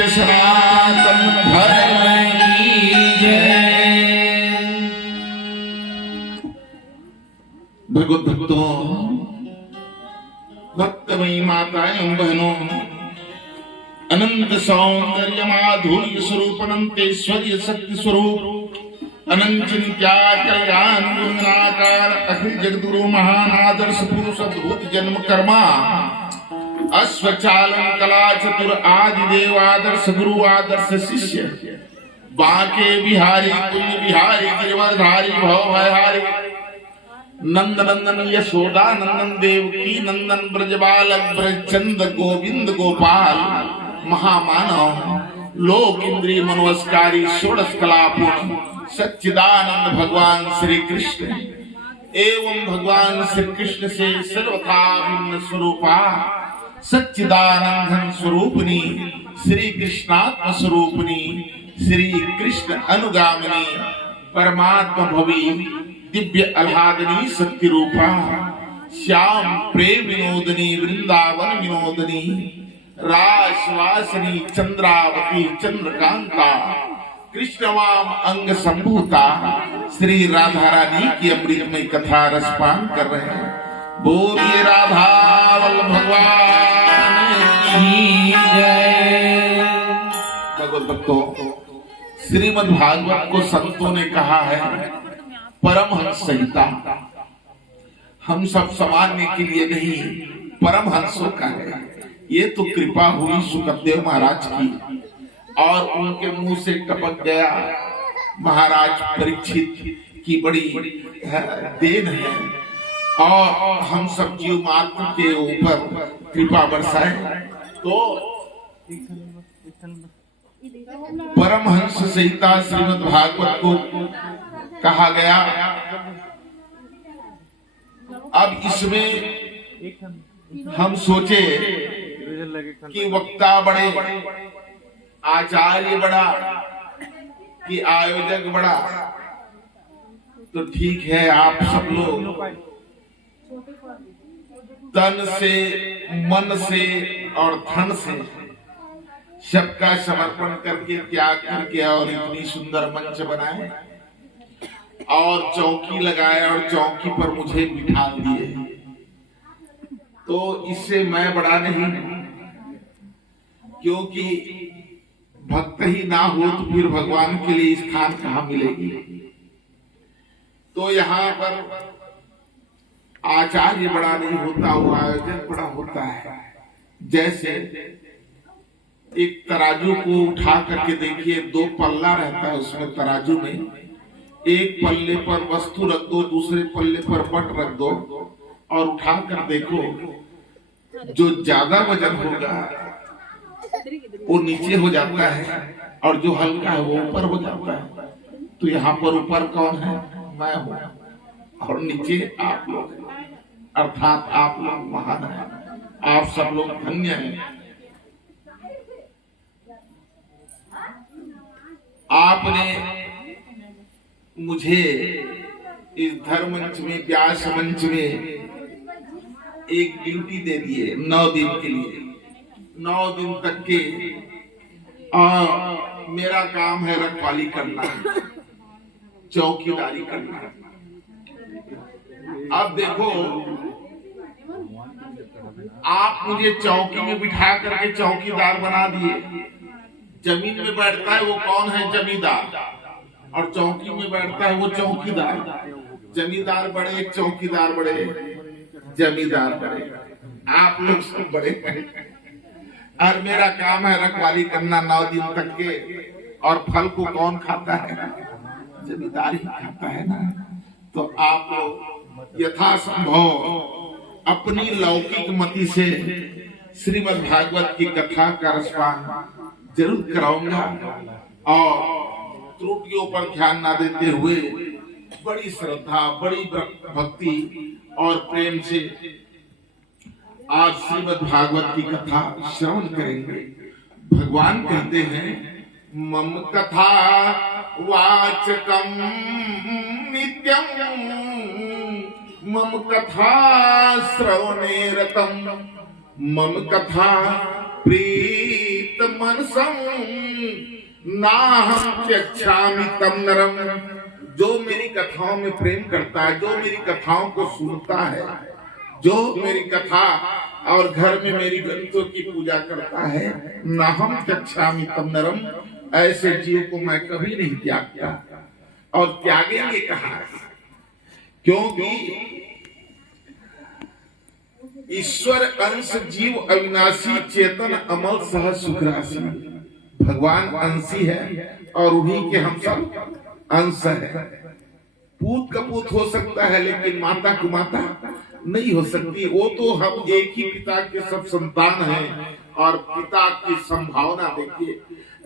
सत्य सनातन धर्म की जय। भगवत भक्तों, भक्तमयी माताएं बहनों, अनंत सौंदर्य माधुर्य स्वरूप अनंतेश्वर्य सत्य स्वरूप अनंत चिंत्या कल्याण गुणनाकार अखिल जगद्गुरु महान आदर्श पुरुष अद्भुत जन्म कर्मा अश्वचालन कला चतुर आदि देव आदर्श गुरु आदर्श शिष्य बांके बिहारी कुंज बिहारी गिरिवरधारी भव भयहारी नंद नंदन यशोदा नंदन देवकी नंदन ब्रजबालक ब्रजचंद गोविंद गोपाल महामानव लोक इंद्रिय मनोस्कारी षोडश कलापूर्ण सच्चिदानंद भगवान श्री कृष्ण एवं भगवान श्री कृष्ण से सर्वथा भिन्न स्वरूपा सच्चिदानंद स्वरूपिणी श्री कृष्णात्म स्वरूपिणी श्री कृष्ण अनुगामिनी परमात्मा भवी दिव्य आह्लादनी सत्य रूपा श्याम प्रेम विनोदनी वृंदावन विनोदनी रासवासिनी चंद्रावती चंद्रकांता कृष्णवाम अंग संभूता श्री राधा रानी की अमृतमय कथा रसपान कर रहे हैं। बोलिए राधा वल्लभ भगवान की जय। भगवत भक्तों, श्रीमद् भागवत को संतों ने कहा है परमहंस संहिता। हम सब समान्य के लिए नहीं, परमहंसों का है। ये तो कृपा हुई सुखदेव महाराज की और उनके मुंह से टपक गया महाराज परीक्षित की बड़ी देन है और हम सब जीव मात्र के ऊपर कृपा बरसाए। तो परमहंस संहिता श्रीमद् भागवत को कहा गया। अब इसमें हम सोचे कि वक्ता बड़े, आचार्य बड़ा कि आयोजक बड़ा, तो ठीक है आप सब लोग तन से मन से और धन से सबका समर्पण करके त्याग करके और इतनी सुंदर मंच बनाए और चौकी लगाए और चौकी पर मुझे बिठा दिए। तो इससे मैं बड़ा नहीं, क्योंकि भक्त ही ना हो तो फिर भगवान के लिए स्थान कहाँ मिलेगी। तो यहाँ पर आचार्य बड़ा नहीं होता, वो आयोजक बड़ा होता है। जैसे एक तराजू को उठा करके देखिए, दो पल्ला रहता है उसमें तराजू में, एक पल्ले पर वस्तु रख दो, दूसरे पल्ले पर बट रख दो और उठा कर देखो, जो ज्यादा वजन होगा वो नीचे हो जाता है और जो हल्का है वो ऊपर हो जाता है। तो यहाँ पर ऊपर कौन है? मैं हूँ और नीचे आप लोग हैं, अर्थात आप लोग महान हैं, आप सब लोग धन्य हैं। आपने मुझे इस धर्म मंच में, व्यास मंच में एक ड्यूटी दे दी है 9 दिन के लिए। 9 दिन तक के मेरा काम है रखवाली करना, चौकीदारी करना। अब देखो, आप मुझे चौकी में बिठा करके चौकीदार बना दिए। जमीन में बैठता है वो कौन है? जमींदार। और चौकी में बैठता है वो चौकीदार। जमींदार बड़े, चौकीदार बड़े, जमींदार बड़े, आप लोग सब बड़े हैं। और मेरा काम है रखवाली करना 9 दिन तक के। और फल को कौन खाता है? जमींदार ही खाता है ना। तो आप लोग यथासंभव अपनी लौकिक मति से श्रीमद् भागवत की कथा का रसपान जरूर कराऊंगा और त्रुटियों पर ध्यान ना देते हुए बड़ी श्रद्धा, बड़ी भक्ति और प्रेम से आज श्रीमद् भागवत की कथा श्रवण करेंगे। भगवान कहते हैं, मम कथा वाचकम नित्यम मम कथा श्रवणे रतम मम कथा प्रीत प्रीत मनसं नाहं त्यक्षामि तम नरम। जो मेरी कथाओं में प्रेम करता है, जो मेरी कथाओं को सुनता है, जो मेरी कथा और घर में मेरी ग्रंथों की पूजा करता है, नाहं त्यक्षामि तम नरम, ऐसे जीव को मैं कभी नहीं त्यागता। और त्यागेंगे कहा? क्योंकि ईश्वर अंश जीव अविनाशी चेतन अमल सह सुख राशि। भगवान अंशी है और उन्हीं के हम सब अंश है। पूत का पूत हो सकता है लेकिन माता की माता नहीं हो सकती। वो तो हम एक ही पिता के सब संतान हैं और पिता की संभावना देखिए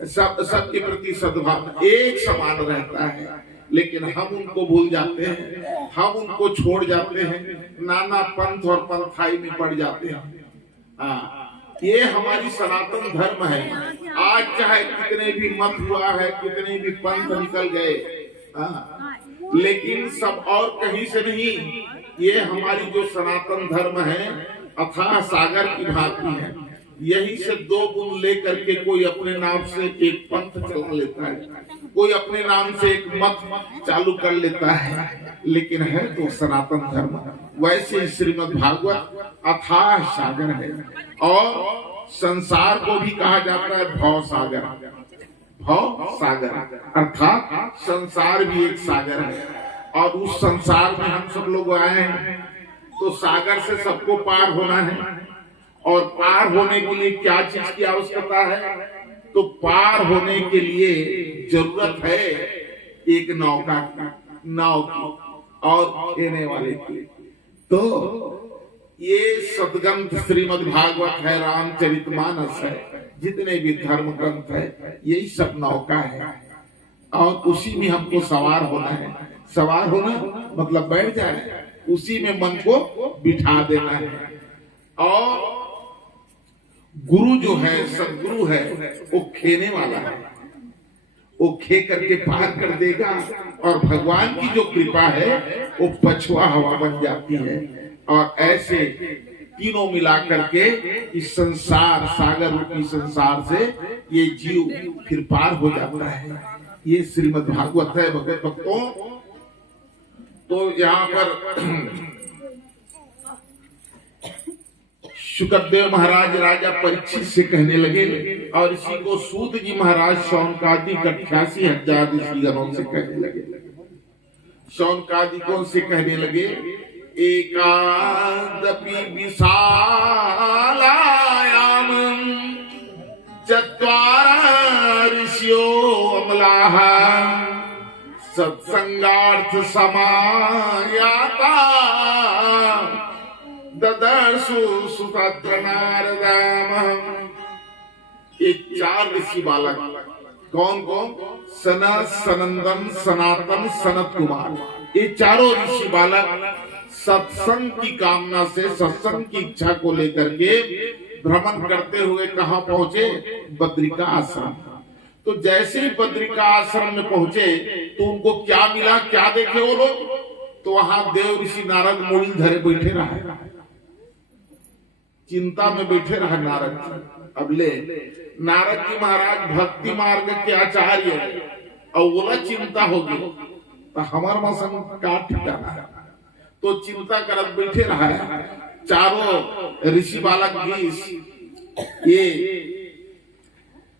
सबके प्रति सद्भावना एक समान रहता है, लेकिन हम उनको भूल जाते हैं, हम उनको छोड़ जाते हैं, नाना पंथ और पंथाई में पड़ जाते हैं। ये हमारी सनातन धर्म है। आज चाहे कितने भी मत हुआ है, कितने भी पंथ निकल गए, लेकिन सब और कहीं से नहीं, ये हमारी जो सनातन धर्म है अथाह सागर की भांति है। यही से दो बूंद लेकर के कोई अपने नाम से एक पंथ चला लेता है, कोई अपने नाम से एक मत चालू कर लेता है, लेकिन है तो सनातन धर्म। वैसे श्रीमद् भागवत अथाह सागर है और संसार को भी कहा जाता है भव सागर। भव सागर अर्थात संसार भी एक सागर है और उस संसार में हम सब लोग आए हैं, तो सागर से सबको पार होना है। और पार होने के लिए क्या चीज की आवश्यकता है? तो पार होने के लिए जरूरत है एक नौका की, नाव की और खेने वाले की। तो ये सदग्रंथ श्रीमद् भागवत है, रामचरितमानस है, जितने भी धर्म ग्रंथ है यही सब नौका है और उसी में हमको सवार होना है। सवार होना मतलब बैठ जाए, उसी में मन को बिठा देना है। और गुरु जो है, सदगुरु है, वो खेने वाला है, वो खे करके पार कर देगा। और भगवान की जो कृपा है वो पछुआ हवा बन जाती है और ऐसे तीनों मिला करके इस संसार सागर रूपी संसार से ये जीव फिर पार हो जाता है। ये श्रीमद् भागवत है भक्तों। तो यहाँ पर शुकदेव महाराज राजा परीक्षित से कहने लगे और इसी को सूत जी महाराज शौनकादिक 88,000 ऋषिगणों से कहने लगे। शौनकादिकों से कहने लगे, एकादपि विशालायाम चत्वार ऋषियो अमलाः सत्संगार्थ समायाता ददर्शु सुतत्र नारदामहं। ये चार ऋषि बालक कौन कौन? सनत, सनंदन, सनातन, सनत कुमार। ये चारों ऋषि बालक सत्संग की कामना से, सत्संग की इच्छा को लेकर के भ्रमण करते हुए कहाँ पहुंचे? बद्रिका आश्रम। तो जैसे ही बद्रिका आश्रम में पहुंचे तो उनको क्या मिला, क्या देखे वो लोग? तो वहां देव ऋषि नारद मूल धरे बैठे रहे, चिंता में बैठे रहा नारद जी। अब ले नारद जी महाराज भक्ति मार्ग के आचार्य और बोला चिंता होगी तो हमार मौसम का ठिकाना है। तो चिंता कर बैठे रहा है चारों ऋषि बालक भी, ये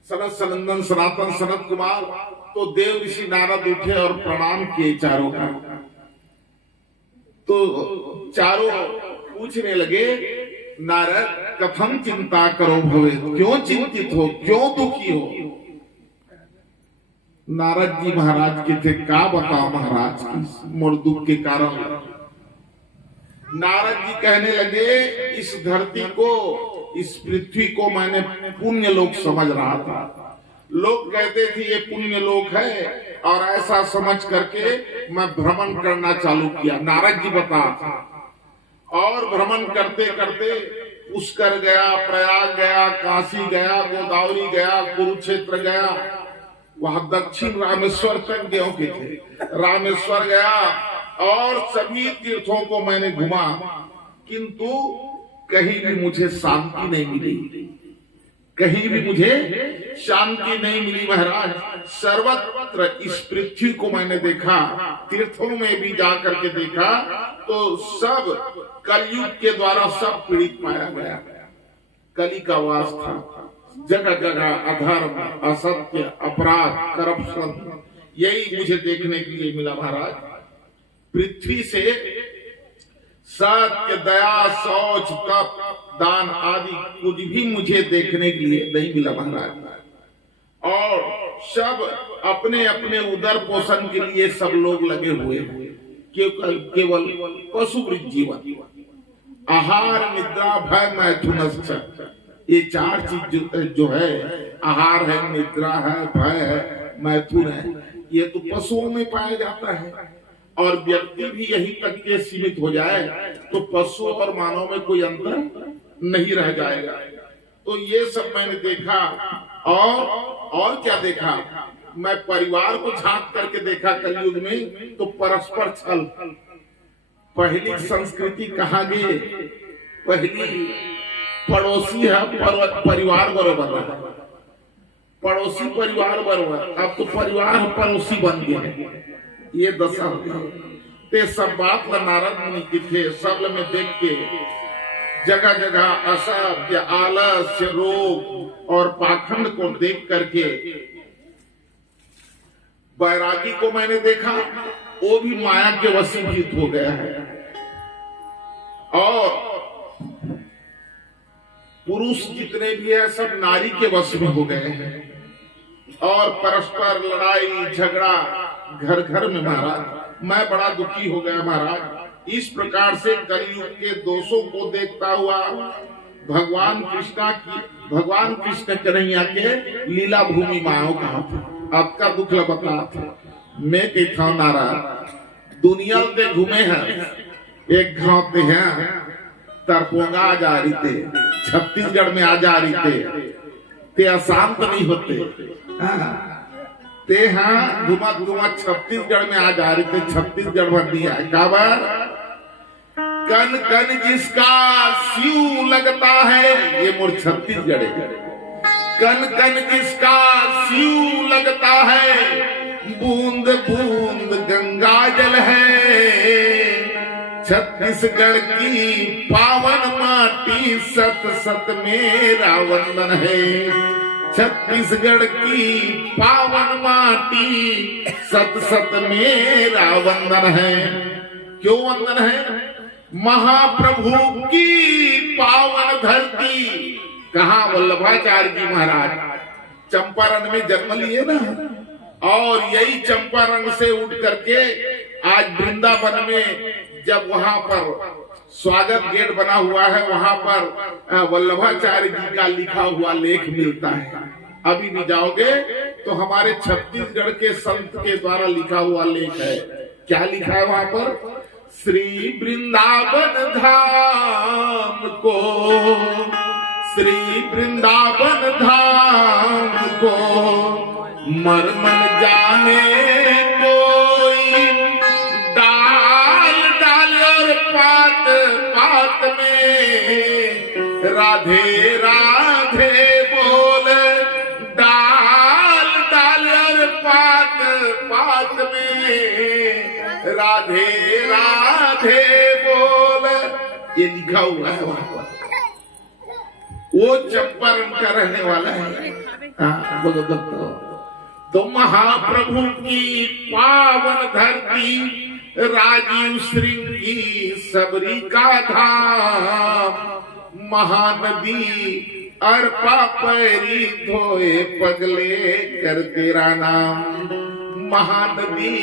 सनत, सनंदन, सनातन, सनत कुमार। तो देव ऋषि नारद उठे और प्रणाम किए चारों का। तो चारों पूछने लगे, नारद कथम चिंता करो भवे, क्यों चिंतित हो, क्यों दुखी हो? नारद जी महाराज के थे, का बताओ महाराज की मोर दुख के कारण। नारद जी कहने लगे, इस धरती को, इस पृथ्वी को मैंने पुण्य लोक समझ रहा था। लोग कहते थे ये पुण्य लोक है और ऐसा समझ करके मैं भ्रमण करना चालू किया। नारद जी बता और भ्रमण करते करते पुष्कर गया, प्रयाग गया, काशी गया, गोदावरी गया, कुरुक्षेत्र गया, वहां दक्षिण रामेश्वर तक देव के थे, रामेश्वर गया और सभी तीर्थों को मैंने घुमा, किंतु कहीं भी मुझे शांति नहीं मिली। कहीं भी मुझे शांति नहीं मिली महाराज। सर्वत्र इस पृथ्वी को मैंने देखा, तीर्थों में भी जाकर के देखा तो सब कलयुग के द्वारा सब पीड़ित पाया गया। कली का वास था, जगह जगह अधर्म, असत्य, अपराध, करप्शन, यही मुझे देखने के लिए मिला महाराज। पृथ्वी से सत्य, दया, शौच, तप, दान आदि कुछ भी मुझे देखने के लिए नहीं मिला महाराज। और सब अपने अपने उदर पोषण के लिए सब लोग लगे हुए हैं, केवल पशुवृत्त जीवन। आहार, निद्रा, भय, मैथुन, ये चार चीज जो है, आहार है, निद्रा है, भय है, मैथुन है, ये तो पशुओं में पाया जाता है। और व्यक्ति भी यही तक के सीमित हो जाए तो पशु और मानव में कोई अंतर नहीं रह जाएगा। तो ये सब मैंने देखा। और क्या देखा, मैं परिवार को झांक करके देखा कलयुग में, तो परस्पर छल। पहली संस्कृति कहाँ गई, पहली पड़ोसी है परिवार बराबर, पड़ोसी परिवार बराबर, अब तो परिवार पड़ोसी बन गए। ये दशा ते सब बात नारद मुनि की थे, सबल में देख के जगह जगह असत्य, आलस्य, रोग और पाखंड को देख करके बैरागी को मैंने देखा, वो भी माया के वशीभूत हो गया है। और पुरुष जितने भी है सब नारी के वश में हो गए हैं। और परस्पर लड़ाई झगड़ा घर घर में महाराज। मैं बड़ा दुखी हो गया महाराज। इस प्रकार से कलयुग के दोषों को देखता हुआ भगवान कृष्ण कन्हैया के लीला भूमि माओ कहा था। आपका दुख बता था, मैं कहता नाराज दुनिया में घूमे हैं, एक गांव पे हैं तरपोंगा आ जा रही थे, छत्तीसगढ़ में आ जा रही थे, ते अशांत नहीं होते ते हाँ घुमा छत्तीसगढ़ में आ जा रही थे, छत्तीसगढ़ भर दिया काबर कन कन जिसका स्यू लगता है, ये मोर छत्तीसगढ़ है। कन कन जिसका स्यू लगता है, बूंद बूंद गंगा जल है। छत्तीसगढ़ की पावन माटी सत सत मेरा वंदन है। छत्तीसगढ़ की पावन माटी सत सत मेरा वंदन है। क्यों वंदन है? महाप्रभु की पावन धरती। कहा वल्लभाचार्य जी महाराज चंपारण में जन्म लिए ना, और यही चंपारण से उठ करके आज वृंदावन में जब वहां पर स्वागत गेट बना हुआ है, वहां पर वल्लभाचार्य जी का लिखा हुआ लेख मिलता है। अभी भी जाओगे तो हमारे छत्तीसगढ़ के संत के द्वारा लिखा हुआ लेख है। क्या लिखा है वहां पर? श्री वृंदावन धाम को, श्री वृंदावन धाम को मर मन जाने कोई, डाल डाल और पात पात में राधे राधे बोल, डाल डाल और पात पात में राधे राधे बोल। ये लिखा हुआ है वहां पर। वो चंपारण का रहने वाला है। बोलो तो महाप्रभु की पावन धरती, राजीव श्रृंगी सबरी का धाम। महानदी अर्पा पैरी धोए पगले कर तेरा नाम। महानदी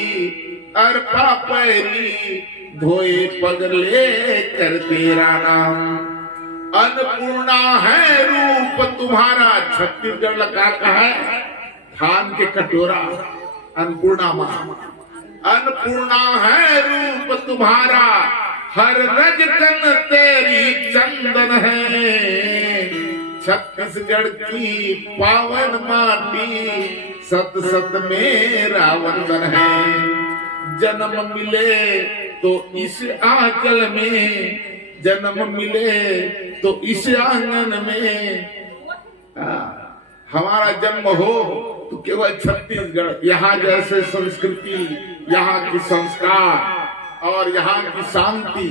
अर्पा पैरी धोए पगले कर तेरा नाम। अन्नपूर्णा है रूप तुम्हारा। छत्तीसगढ़ लगा का है धान के कटोरा, अन्नपूर्णा माँ। अन्नपूर्णा है रूप तुम्हारा, हर रजकन तेरी चंदन है। छत्तीसगढ़ की पावन माटी सत सत मेरा वंदन है। जन्म मिले तो इस आंचल में, जन्म मिले तो इस आंगन में, हमारा जन्म हो तो केवल छत्तीसगढ़, यहाँ जैसे संस्कृति, यहाँ की संस्कार और यहाँ की शांति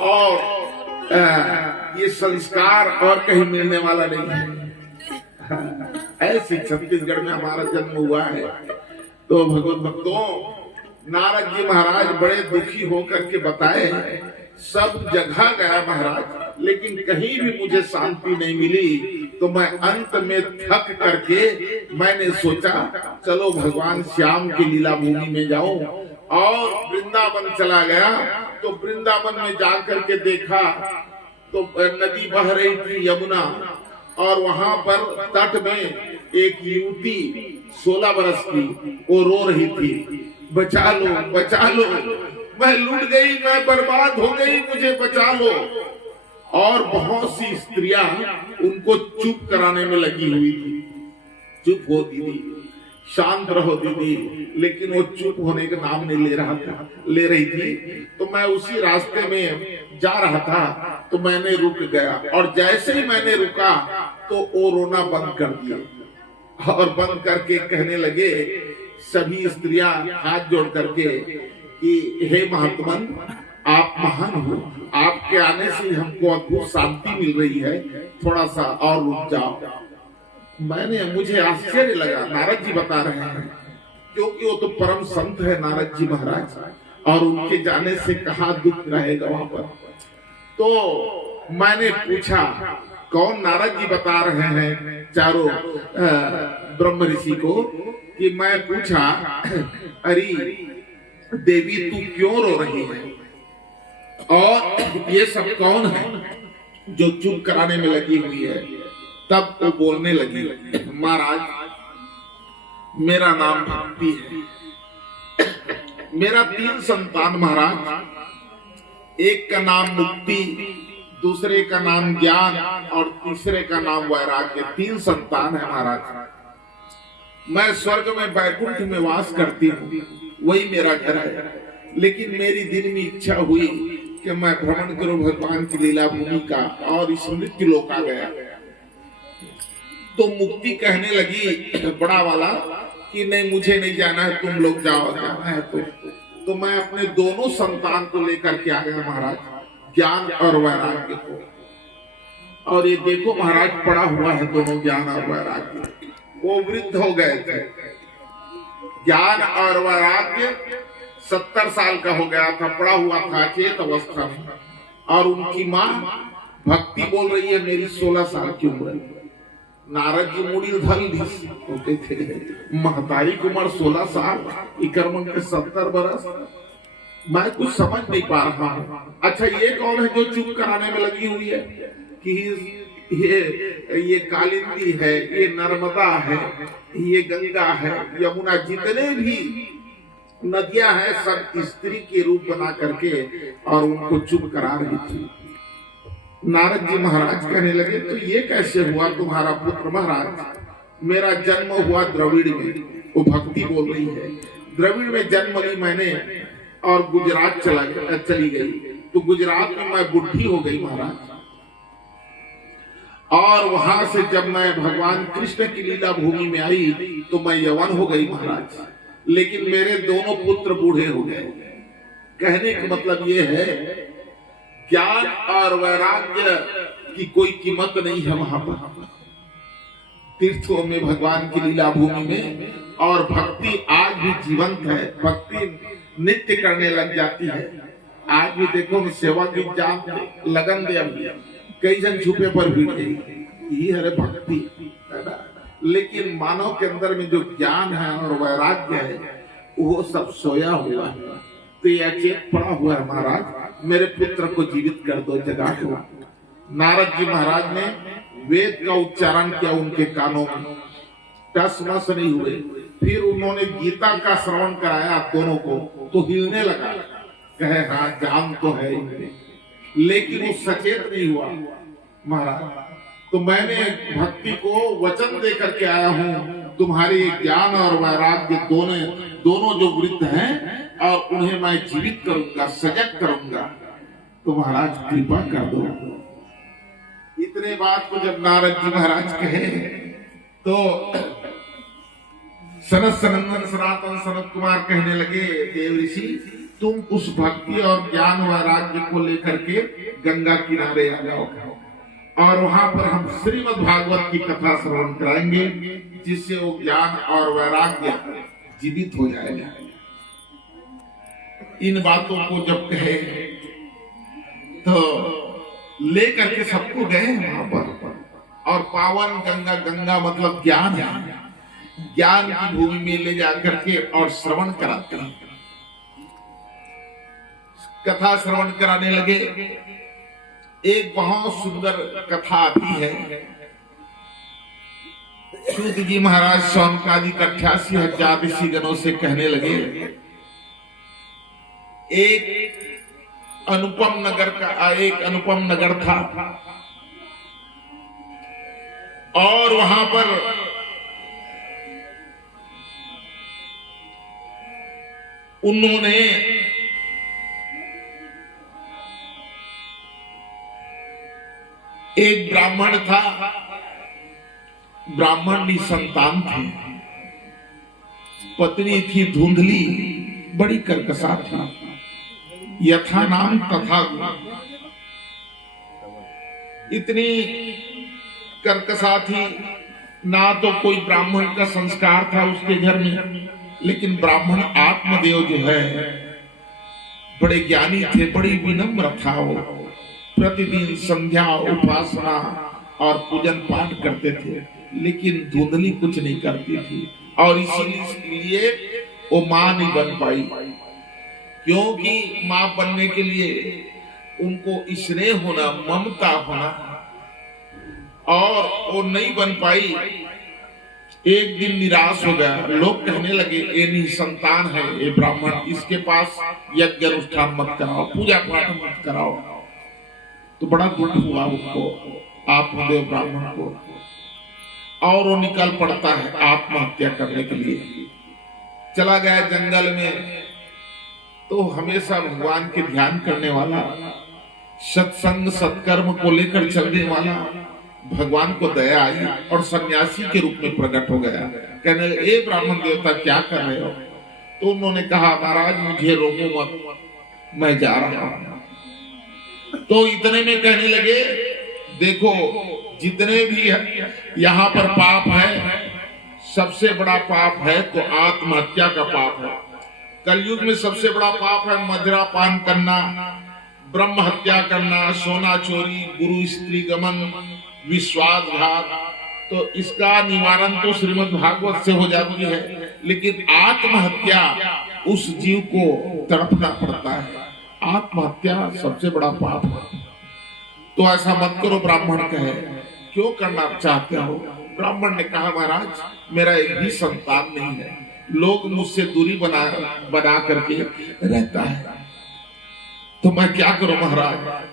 और ये संस्कार और कहीं मिलने वाला नहीं है। ऐसे छत्तीसगढ़ में हमारा जन्म हुआ है। तो भगवत भक्तों, नारद जी महाराज बड़े दुखी होकर के बताए, सब जगह गया महाराज, लेकिन कहीं भी मुझे शांति नहीं मिली। तो मैं अंत में थक करके मैंने सोचा चलो भगवान श्याम की लीला भूमि में जाऊं, और वृंदावन चला गया। तो वृंदावन में जाकर के देखा तो नदी बह रही थी यमुना, और वहां पर तट में एक युवती 16 बरस की वो रो रही थी, बचा लो बचा लो, मैं लूट गई, मैं बर्बाद हो गई, मुझे बचा लो। और बहुत सी स्त्रियां उनको चुप कराने में लगी हुई थी, चुप हो दीदी, शांत रहो दीदी, लेकिन वो चुप होने का नाम नहीं ले रही थी। तो मैं उसी रास्ते में जा रहा था, तो मैंने रुक गया, और जैसे ही मैंने रुका तो वो रोना बंद कर दिया, और बंद करके कहने लगे सभी स्त्रियां हाथ जोड़ करके कि हे महात्मन, आप महान हो, आपके आने से हमको अद्भुत शांति मिल रही है, थोड़ा सा और रुक जाओ। मुझे आश्चर्य लगा, नारद जी बता रहे हैं, क्योंकि वो तो परम संत है नारद जी महाराज, और उनके जाने से कहाँ दुख रहेगा वहां पर। तो मैंने पूछा कौन? नारद जी बता रहे हैं चारों ब्रह्म ऋषि को, कि मैं पूछा अरे देवी तू क्यों रो रही है, और ये सब कौन है जो चुप कराने में लगी हुई है? तब वो बोलने लगी, महाराज मेरा नाम भक्ति है, मेरा 3 संतान महाराज, एक का नाम मुक्ति, दूसरे का नाम ज्ञान और तीसरे का नाम वैराग्य। 3 संतान है महाराज। मैं स्वर्ग में वैकुंठ में वास करती हूँ, वही मेरा घर है, लेकिन मेरी दिल में इच्छा हुई कि मैं भ्रमण करूं भगवान की लीला भूमि का, और इस मृत्यु लोक आ गया। तो मुक्ति कहने लगी बड़ा वाला कि नहीं मुझे नहीं जाना है, तुम लोग जाओ, जाना है तो मैं अपने दोनों संतान को लेकर के आ गया महाराज, ज्ञान और वैराग्य को। और ये देखो महाराज पड़ा हुआ है दोनों ज्ञान और वैराग्य, वो वृद्ध हो गए थे। ज्ञान और वैराग्य 70 साल का हो गया था, पड़ा हुआ था चेत अवस्था में, और उनकी माँ भक्ति बोल रही है मेरी 16 साल की उम्र। नारद जी मुड़ी धल होते थे, महतारी की उम्र 16 साल, इकरमन के 70 बरस। मैं कुछ समझ नहीं पा रहा हूँ। अच्छा ये कौन है जो चुप कराने में लगी हुई है कि ये कालिंदी है, ये नर्मदा है, ये गंगा है, यमुना, जितने भी नदियां हैं सब स्त्री के रूप बना करके और उनको चुप करा रही थी। नारद जी महाराज कहने लगे तो ये कैसे हुआ तुम्हारा पुत्र? महाराज मेरा जन्म हुआ द्रविड़ में, वो भक्ति बोल रही है, द्रविड़ में जन्म ली मैंने और गुजरात चली गई। तो गुजरात में मैं बुढ़ी हो गई महाराज, और वहां से जब मैं भगवान कृष्ण की लीला भूमि में आई तो मैं यवन हो गई महाराज, लेकिन मेरे दोनों पुत्र बूढ़े हो गए। कहने का मतलब ये है ज्ञान और वैराग्य की कोई कीमत नहीं है वहां पर तीर्थों में, भगवान की लीला भूमि में। और भक्ति आज भी जीवंत है, भक्ति नित्य करने लग जाती है। आज भी देखो सेवा की जान लगन दे, कई जन छुपे पर भी यही है भक्ति, है ना। लेकिन मानव के अंदर में जो ज्ञान है और वैराग्य है वो सब सोया हुआ है। तो ये अचेत पड़ा हुआ है महाराज, मेरे पुत्र को जीवित कर दो, जगा दो। नारद जी महाराज ने वेद का उच्चारण किया उनके कानों में, टस मस नहीं हुए। फिर उन्होंने गीता का श्रवण कराया दोनों को, तो हिलने लगा, कहे हाँ ज्ञान तो है इनमें, लेकिन वो सचेत नहीं हुआ महाराज। तो मैंने भक्ति को वचन दे करके आया हूँ, तुम्हारे ज्ञान और वैराग्य दोनों जो वृद्ध हैं और उन्हें मैं जीवित करूंगा, सजग करूंगा, तो महाराज कृपा कर दो। इतने बात को जब नारद जी महाराज कहे तो सनत सनंदन सनातन सनत कुमार कहने लगे, देव ऋषि तुम उस भक्ति और ज्ञान वैराग्य को लेकर के गंगा किनारे आ जाओ और वहां पर हम श्रीमद् भागवत की कथा श्रवण कराएंगे, जिससे वो ज्ञान और वैराग्य जीवित हो जाएगा। इन बातों को जब कहे तो लेकर के सबको गए वहां पर और पावन गंगा, गंगा मतलब ज्ञान है, ज्ञान की भूमि में ले जाकर के और श्रवण कराते हैं। कथा श्रवण कराने लगे। एक बहुत सुंदर कथा आती है। सूत जी महाराज शौनकादिक 88,000 ऋषिगणों से कहने लगे, एक अनुपम नगर था और वहां पर उन्होंने एक ब्राह्मण था, ब्राह्मण निसंतान थे, पत्नी थी धुंधली, बड़ी कर्कशा थी, यथा नाम तथा गुण। इतनी कर्कशा थी, ना तो कोई ब्राह्मण का संस्कार था उसके घर में, लेकिन ब्राह्मण आत्मदेव जो है बड़े ज्ञानी थे, बड़ी विनम्र था। वो प्रतिदिन संध्या उपासना और पूजन पाठ करते थे, लेकिन धुंधली कुछ नहीं करती थी और इसीलिए वो मां नहीं बन पाई, क्योंकि मां बनने के लिए उनको स्नेह होना, ममता होना, और वो नहीं बन पाई। एक दिन निराश हो गया। लोग कहने लगे ये निसंतान है, ये ब्राह्मण, इसके पास यज्ञ अनुष्ठान मत कराओ, पूजा पाठ मत कराओ। तो बड़ा दुख हुआ उसको, आत्मदेव ब्राह्मण को, और वो निकल पड़ता है आत्महत्या करने के लिए। चला गया जंगल में। तो हमेशा भगवान के ध्यान करने वाला, सत्संग सत्कर्म को लेकर चलने वाला, भगवान को दया आई और सन्यासी के रूप में प्रकट हो गया। कहने लगे, ए ब्राह्मण देवता क्या कर रहे हो? तो उन्होंने कहा, महाराज मुझे रोको मत, मैं जा रहा हूं। तो इतने में कहने लगे, देखो जितने भी यहाँ पर पाप है, सबसे बड़ा पाप है तो आत्महत्या का पाप है। कलयुग में सबसे बड़ा पाप है मदिरा पान करना, ब्रह्म हत्या करना, सोना चोरी, गुरु स्त्री गमन, विश्वासघात। तो इसका निवारण तो श्रीमद् भागवत से हो जाती है, लेकिन आत्महत्या उस जीव को तड़पना पड़ता है। आत्महत्या सबसे बड़ा पाप है। तो ऐसा मत करो, ब्राह्मण कहे। क्यों करना चाहते हो? ब्राह्मण ने कहा, महाराज मेरा एक भी संतान नहीं है, लोग मुझसे दूरी बना करके रहता है, तो मैं क्या करूं महाराज?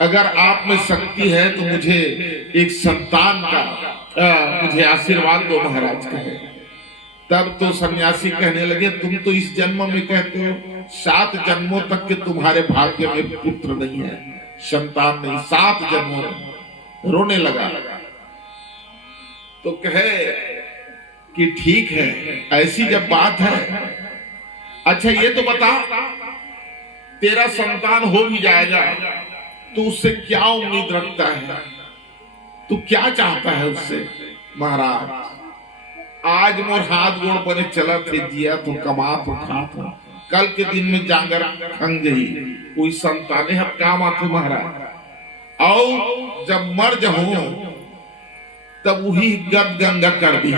अगर आप में शक्ति है तो मुझे एक संतान का मुझे आशीर्वाद दो महाराज कहे। तब तो सन्यासी कहने लगे, तुम तो इस जन्म में कहते हो 7 जन्मों तक के तुम्हारे भाग्य में पुत्र नहीं है, संतान नहीं, 7 जन्मों में। रोने लगा। तो कहे कि ठीक है, ऐसी जब बात है, अच्छा ये तो बता, तेरा संतान हो भी जाएगा तो उससे क्या उम्मीद रखता है? तू क्या चाहता है उससे? महाराज आज मोर हाथ गोड़ बने चला थे, जिया तो कमा तो खा तो, कल के दिन में जांगर खंग गई, कोई संताने हम काम आते महाराज। और जब मर जाऊं तब वही गद गंगा कर दी।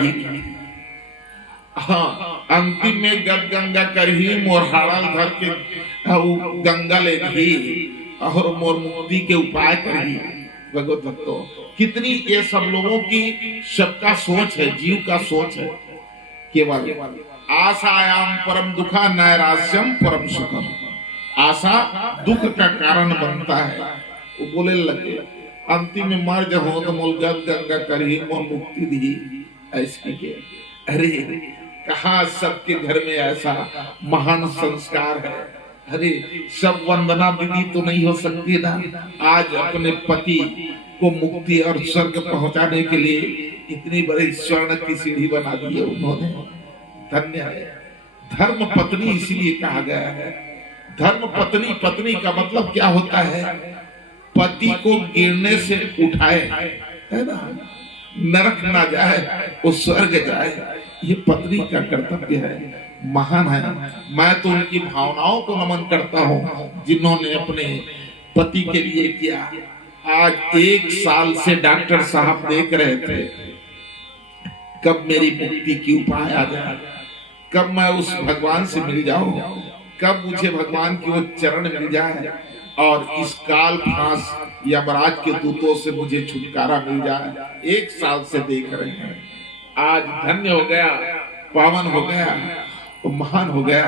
हाँ, अंतिम में गद गंगा कर ही मोरहाड़ा धर के गंगा ले घी और मोर मुक्ति के उपाय करी। भगवत भक्तों, कितनी ये सब लोगों की, सबका सोच है, जीव का सोच है। केवल आशायाम परम दुखा नैराश्यम परम सुखम। आशा दुख का कारण बनता है। वो बोले लगे, अंतिम में मर जाओ तो मोल गद गंगा करी, मोर मुक्ति दी। ऐसे के अरे कहा सबके घर में ऐसा महान संस्कार है। अरे सब वंदना विधि तो नहीं हो सकती ना। आज अपने पति को मुक्ति और स्वर्ग पहुंचाने के लिए इतनी बड़ी स्वर्ण की सीढ़ी बना दी है उन्होंने। धन्य है। धर्म पत्नी इसलिए कहा गया है। धर्म पत्नी, पत्नी का मतलब क्या होता है? पति को गिरने से उठाए, है ना, नरक ना जाए, वो स्वर्ग जाए, ये पत्नी का कर्तव्य है। महान है। मैं तो उनकी भावनाओं को नमन करता हूँ जिन्होंने अपने पति के लिए किया। आज 1 साल से डॉक्टर साहब देख रहे थे कब मेरी मुक्ति की उपाय आ जाए, कब मैं उस भगवान से मिल जाऊं, कब मुझे भगवान की वो चरण मिल जाए और इस काल फांस यमराज के दूतों से मुझे छुटकारा मिल जाए। 1 साल से देख रहे हैं। आज धन्य हो गया, पावन हो गया, वो महान हो गया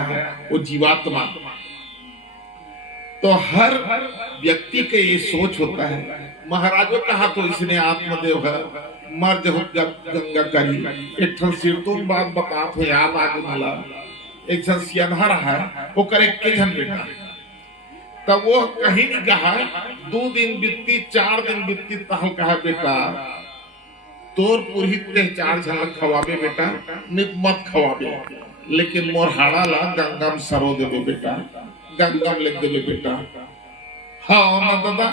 वो जीवात्मा। तो हर व्यक्ति के ये सोच होता है। महाराजों कहा तो इसने आत्मदेव है, मर्ज हो गंगा करी। एक ठन सिरतुम बात बता थे, याद आगे मला एक जन सियाना रहा है, वो करे के जन बेटा, तब वो कहीं नहीं कहा। 2 दिन बीती, 4 दिन बीती, तहल कहा बेटा तोर पुरहित ते 4 झलक खवाबे बेटा, नित मत खवाबे, लेकिन मोर हाड़ा ला गंगा में सरो देवे बेटा, गंगा में लिख देवे बेटा। हाँ ना दादा,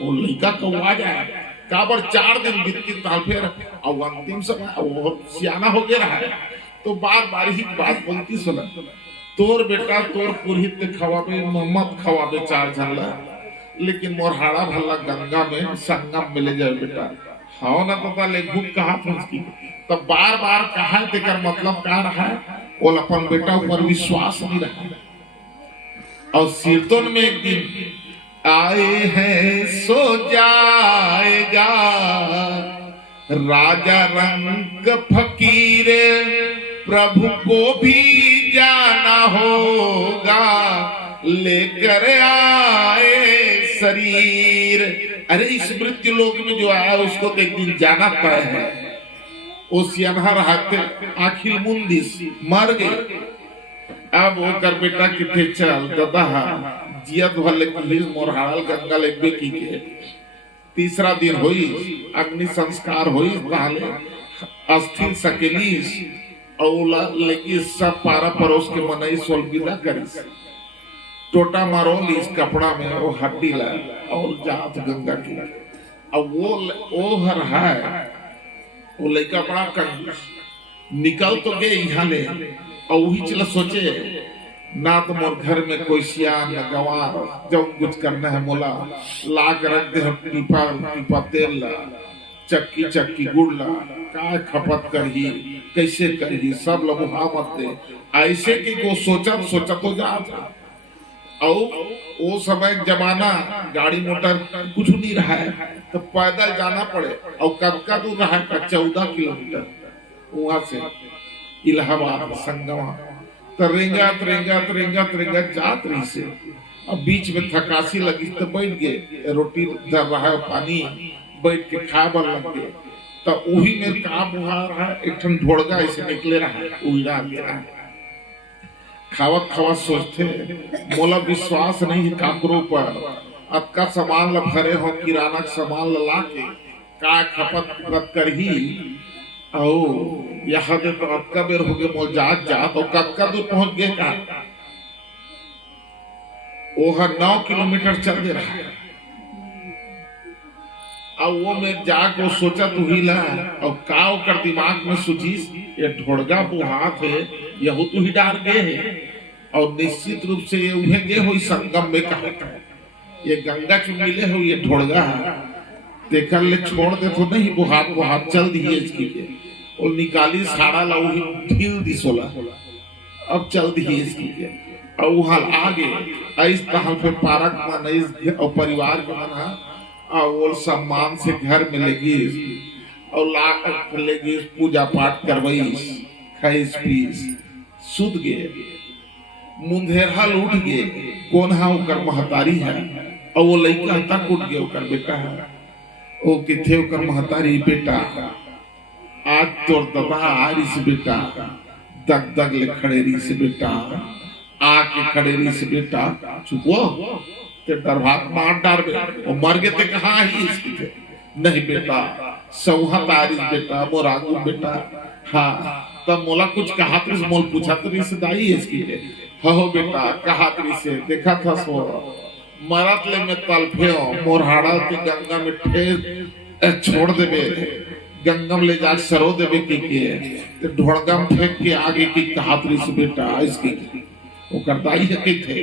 वो लड़का कौआ जाए काबर 4 दिन बीती ताल फिर अब अंतिम समय वो सियाना हो गया है, तो बार बार ही बात बोलती सुना, तोर बेटा तोर पुरहित खवाबे मत खवाबे 4 झल्ला, लेकिन मोर हाड़ा भल्ला गंगा में संगम मिले जाए बेटा। हाँ ना दादा, ले भूत कहा था उसकी, तब बार बार कहा तेकर मतलब क्या रहा है? वो अपन बेटा ऊपर विश्वास नहीं रहा। और कीर्तन में एक दिन आए हैं सो जाएगा, राजा रंग फकीर प्रभु को भी जाना होगा, लेकर आए शरीर। अरे इस मृत्यु लोक में जो आया उसको तो एक दिन जाना तय है। उस यमहर हाथे आखिर मुंदिस मर गए। अब वो कर बेटा किथे चल दादा जियत भले पुलिस मोरहाल गंगा लेबे की के 3रा दिन होई, अग्नि संस्कार होई, ताले अस्थिर सकेलीस औला लेकी सब पारा परोस के मनई सोल विदा करिस, टोटा मारो इस कपड़ा में वो हड्डी ला और जात गंगा की। अब वो हर है वो लड़का बड़ा कंजूस, निकल तो गए यहाँ ले, और वही चला सोचे ना तो मोर घर में कोई सियान न गंवार, जब कुछ करना है मोला ला कर रख दे, पीपा तेल ला, चक्की चक्की गुड़ ला, काय खपत करही, कैसे करही, सब लोग मत दे। ऐसे की को सोचा तो जा था। और वो समय जमाना गाड़ी मोटर कुछ नहीं रहा है, तो पैदल जाना पड़े। और कब का दूर रहा है? 14 किलोमीटर वहां से इलाहाबाद संगमा। तो रेंगा जात रही से। अब बीच में थकासी लगी तो बैठ गए, रोटी धर रहा है, पानी बैठ के खा बर लग गए। तो वही में का बुहा रहा है, एक ठन ढोड़गा ऐसे निकले रहा है, उड़ा गया। खावत सोचते मोला विश्वास नहीं है काकरो पर। अब का सामान ला भरे हो, किराना सामान ला के का खपत करही, और यहाँ दे तो अब का बेर हो गए मोल जात तो कब का दूर पहुंच गए का? वो 9 किलोमीटर चल दे रहा है। अब वो में जाके सोचा तू ही ला, और काव कर दिमाग में सुजीस ये ढोड़गा बुहात है, यहू तो ही डार गए है। और निश्चित रूप से ये उन्हें गए हो संगम में कहा ये गंगा चु मिले हो, ये ढोड़गा देखकर ले छोड़ दे तो नहीं, बुहात चल दिए इसकी के। और निकाली साड़ा ला ढील दी सोला, अब चल दिए इसकी के। और वहां आगे ऐस तहल पे पारक मन और परिवार के मना, और वो सम्मान से घर में लगी और लाकर लगी, पूजा पाठ करवाई, खाइस पीस, सुध गए, मुंधेरा लूट गए। कौन है? ओकर महतारी है। और वो लड़का तक उठ गया, ओकर बेटा है। वो किथे ओकर महतारी, बेटा आज तोर दबा आरिस बेटा, दग ले खड़ेरी से बेटा, आके खड़ेरी से बेटा, चुप हो ते दरभात मार डार बे, और मर गए ते कहाँ ही इसकी थे। नहीं बेटा सौहा तारीस बेटा मोरागु बेटा। हाँ तब मोला कुछ कहा तो मोल पूछा तो नहीं सदाई है इसकी हो बेटा कहा से देखा था सो मरत ले में तलफे मोरहाड़ा के गंगा में ठेर छोड़ देवे गंगम ले जा सरो देवे के ढोड़गम फेंक के आगे की कहा से बेटा इसकी वो करदाई है के थे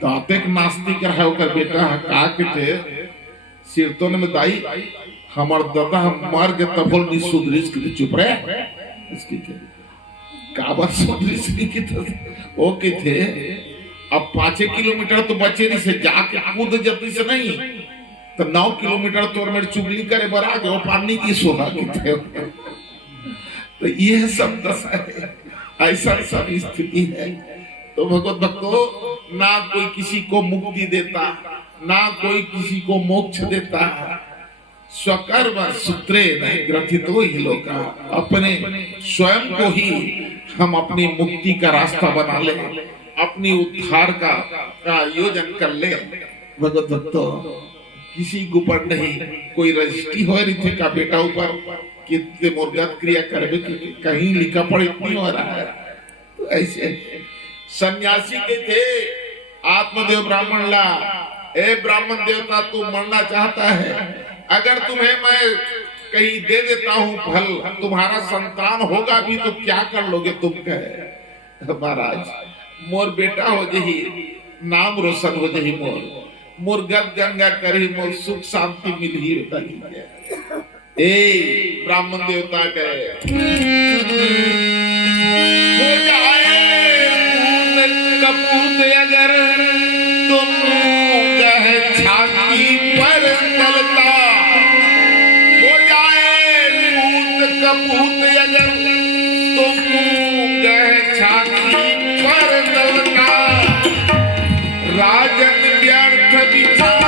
तातेक नास्तिक रहा होकर बेटा का के थे सिरतों में दाई हमार दादा हम मार के तबल नी सुधरिस के चुप रहे इसकी के काबा सुधरिस की वो के थे अब 5 किलोमीटर तो बचे नहीं से जाके कूद जल्दी से नहीं तो 9 किलोमीटर तो मेरे चुगली करे बरा गए वो पानी की सोना की थे तो ये सब दशा है ऐसा सब स्थिति है। तो भगवत भक्तों ना कोई किसी को मुक्ति देता ना कोई किसी को मोक्ष देता स्वकर्म सूत्रे नहीं ग्रथितो ही लोका अपने स्वयं को ही हम अपनी मुक्ति का रास्ता बना ले अपनी उद्धार का आयोजन कर ले। भगवत भक्तों किसी के ऊपर नहीं कोई रजिस्ट्री हो रही का बेटा ऊपर कितने मुर्गत क्रिया करबे कहीं लिखा पड़ इतनी हो रहा है। तो ऐसे सन्यासी के थे आत्मदेव ब्राह्मण ला ए ब्राह्मण देवता तू मरना चाहता है अगर तुम्हें मैं कहीं दे देता हूँ फल तुम्हारा संतान होगा भी तो क्या कर लोगे तुम कहे महाराज मोर बेटा हो जही नाम रोशन हो जही मोर गद गंगा करी मोर सुख शांति मिल ही ए ब्राह्मण देवता कहे हो जाए कपूत अगर तुम गए छाती पर तलता हो जाए कपूत अगर तुम गए छाती पर तलता राजन व्यर्थ विचार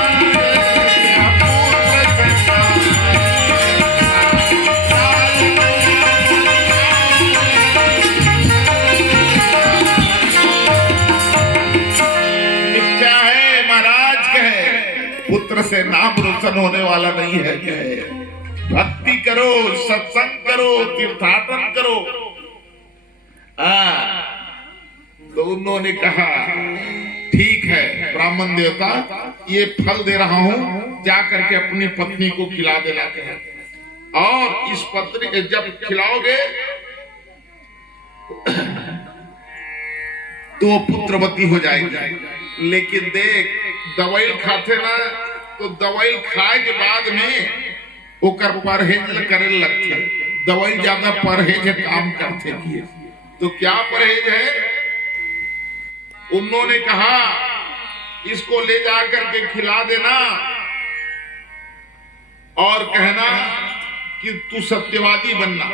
पुत्र से नाम रोशन होने वाला नहीं है कहे भक्ति करो सत्संग करो तीर्थाटन करो। तो उन्होंने कहा ठीक है ब्राह्मण देवता ये फल दे रहा हूं जाकर के अपनी पत्नी को खिला देना कहे और इस पत्नी जब खिलाओगे तो पुत्रवती हो जाएगी। लेकिन देख दवाई खाते ना तो दवाई खाए के बाद में ओकर परहेज करे लगते दवाई ज्यादा परहेज काम करते किए तो क्या परहेज है उन्होंने कहा इसको ले जाकर के खिला देना और कहना कि तू सत्यवादी बनना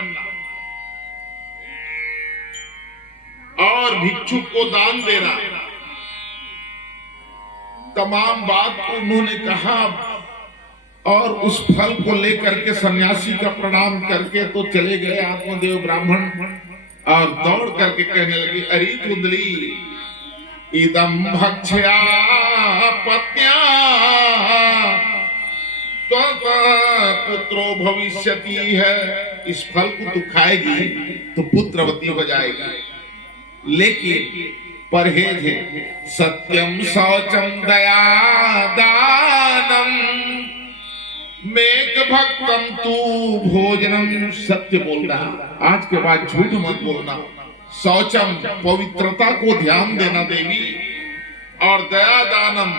और भिक्षु को दान देना। तमाम बात उन्होंने कहा और उस फल को लेकर के सन्यासी का प्रणाम करके तो चले गए आत्मदेव ब्राह्मण और दौड़ करके कहने लगे अरे कुंडली इदम भक्ष्या पत्न्या पुत्रो भविष्यति है इस फल को तू खाएगी तो पुत्रवती हो जाएगी। लेकिन परहेज है सत्यम शौचम दया दानम मेघ भक्तम तू भोजनम सत्य बोलना आज के बाद झूठ मत बोलना। शौचम पवित्रता को ध्यान देना देवी और दया दानम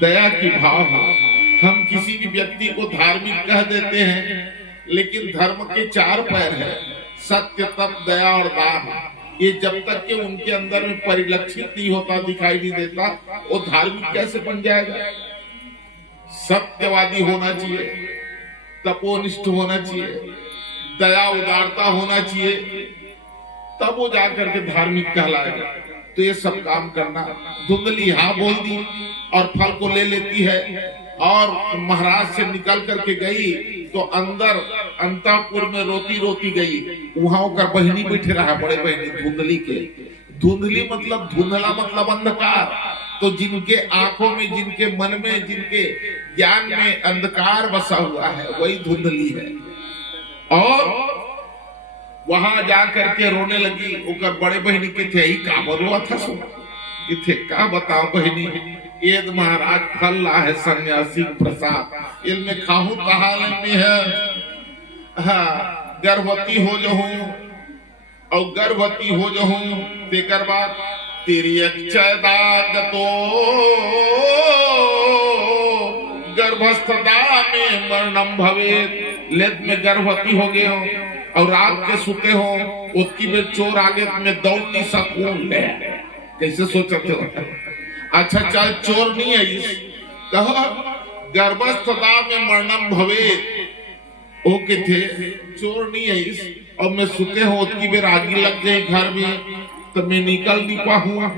दया की भाव। हम किसी भी व्यक्ति को धार्मिक कह देते हैं लेकिन धर्म के 4 पैर है सत्य तप दया और दान। ये जब तक के उनके अंदर में परिलक्षित नहीं होता दिखाई नहीं देता वो धार्मिक कैसे बन जाएगा। सत्यवादी होना चाहिए तपोनिष्ठ होना चाहिए दया उदारता होना चाहिए तब वो जाकर के धार्मिक कहलाएगा। तो ये सब काम करना धुंधली हाँ बोल दी और फल को ले लेती है और महाराज से निकल करके गई तो अंदर अंतापुर में रोती रोती गई। वहां का बहनी बैठे रहा बड़े बहनी धुंधली के। धुंधली मतलब धुंधला मतलब अंधकार तो जिनके आंखों में, जिनके मन में, जिनके ज्ञान में अंधकार बसा हुआ है वही धुंधली है। और वहां जाकर के रोने लगी। ओकर बड़े बहनी के थे ही का बरुआ था सो थे का बताओ बहनी, ये महाराज फल ला है सन्यासी प्रसाद, इनमें खाहू कहा नहीं है। हाँ, गर्भवती हो जाऊं और गर्भवती हो जाऊं तेकर बाद तेरी अक्षयदागतो गर्भस्थदा में मरणम भवेत। लेत में गर्भवती हो गए हो और रात के सुते हो, उसकी में चोर आगे में दौड़नी सा कौन है, कैसे सोचते हो? अच्छा चल चोर नहीं है, कहा गर्भस्थदा में मरणम भवेत, ओ के थे चोर नहीं है इस, और मैं सुते हो उसकी में आगी लग गई घर में तो मैं निकल नहीं पाऊंगा।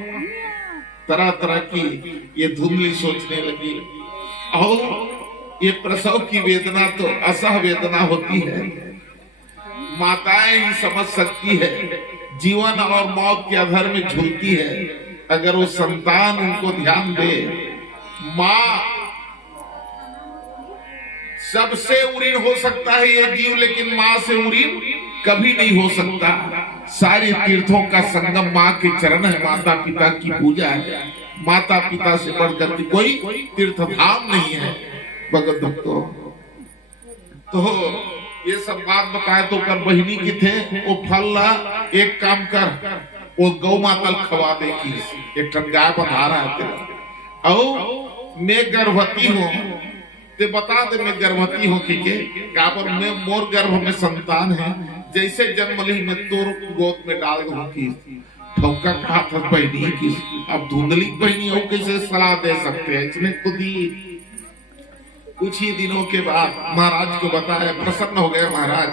तरह तरह की ये धुंधली सोचने लगी। और ये प्रसव की वेदना तो असह वेदना होती है, माताएं ही समझ सकती है। जीवन और मौत के अधर में झूलती है। अगर वो संतान उनको ध्यान दे, माँ सबसे उरीन हो सकता है ये जीव, लेकिन माँ से उरीन कभी नहीं हो सकता। सारे तीर्थों का संगम माँ के चरण है, माता पिता की पूजा है। माता पिता से बढ़कर कोई तीर्थ धाम नहीं है भगत भक्तों। तो ये सब बात बताए तो कर बहिनी की थे, वो फल ला एक काम कर, वो गौ माता खवा देगी, एक टन गाय बता रहा है तेरा। और मैं गर्भवती हूँ ते बता दे, मैं गर्भवती हूँ कि पर मैं मोर गर्भ में संतान है, जैसे जन्म ली मैं तोर गोद में डाल दूं की ठोका कहा था बहनी की। अब धुंधली बहनी हो कैसे सलाह दे सकते हैं? इसने खुद ही कुछ ही दिनों के बाद महाराज को बताया, प्रसन्न हो गए महाराज।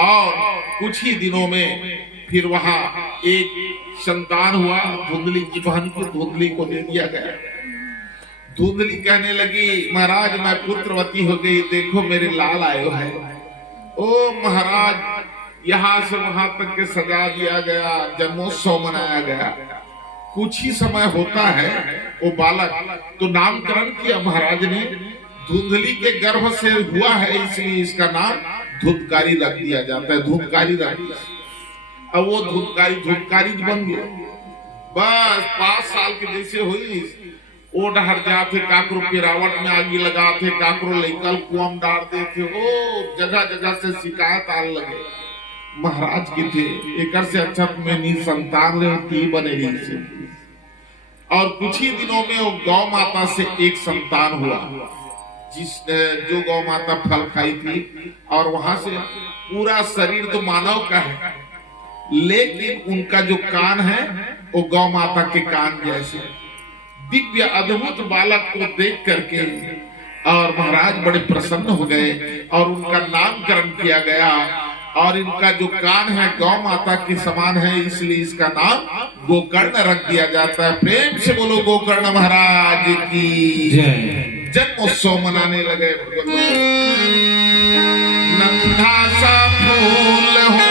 और कुछ ही दिनों में फिर वहां एक संतान हुआ, धुंधली की बहन को धुंधली को दे दिया गया। धुंधली कहने लगी महाराज मैं पुत्रवती हो गई, देखो मेरे लाल आयो है। ओ महाराज यहाँ से वहां तक के सजा दिया गया, जन्मोत्सव मनाया गया। कुछ ही समय होता है वो बालक तो नामकरण किया महाराज ने, धुंधली के गर्भ से हुआ है इसलिए इसका नाम धुंधकारी रख दिया जाता है, धुंधकारी रख दिया। अब वो धुंधकारी बन गया। बस 5 साल के जैसे हुई ओ डहर जाते, काकरो पिरावट में आगी लगाते, काकरो लेकल कुआं डालते थे। ओ जगह जगह से शिकायत आने लगे। महाराज की थे एक से अच्छा मैं संतान रहती बने से। और कुछ ही दिनों में वो गौ माता से एक संतान हुआ, जो गौ माता फल खाई थी। और वहां से पूरा शरीर तो मानव का है, लेकिन उनका जो कान है वो गौ माता के कान जैसे। दिव्य अद्भुत बालक को देख करके और महाराज बड़े प्रसन्न हो गए और उनका नामकरण किया गया। और इनका जो कान है गौ माता के समान है, इसलिए इसका नाम गोकर्ण रख दिया जाता है। प्रेम से बोलो गोकर्ण महाराज की जय। जन्मोत्सव मनाने लगे। नंदा सा फूल हो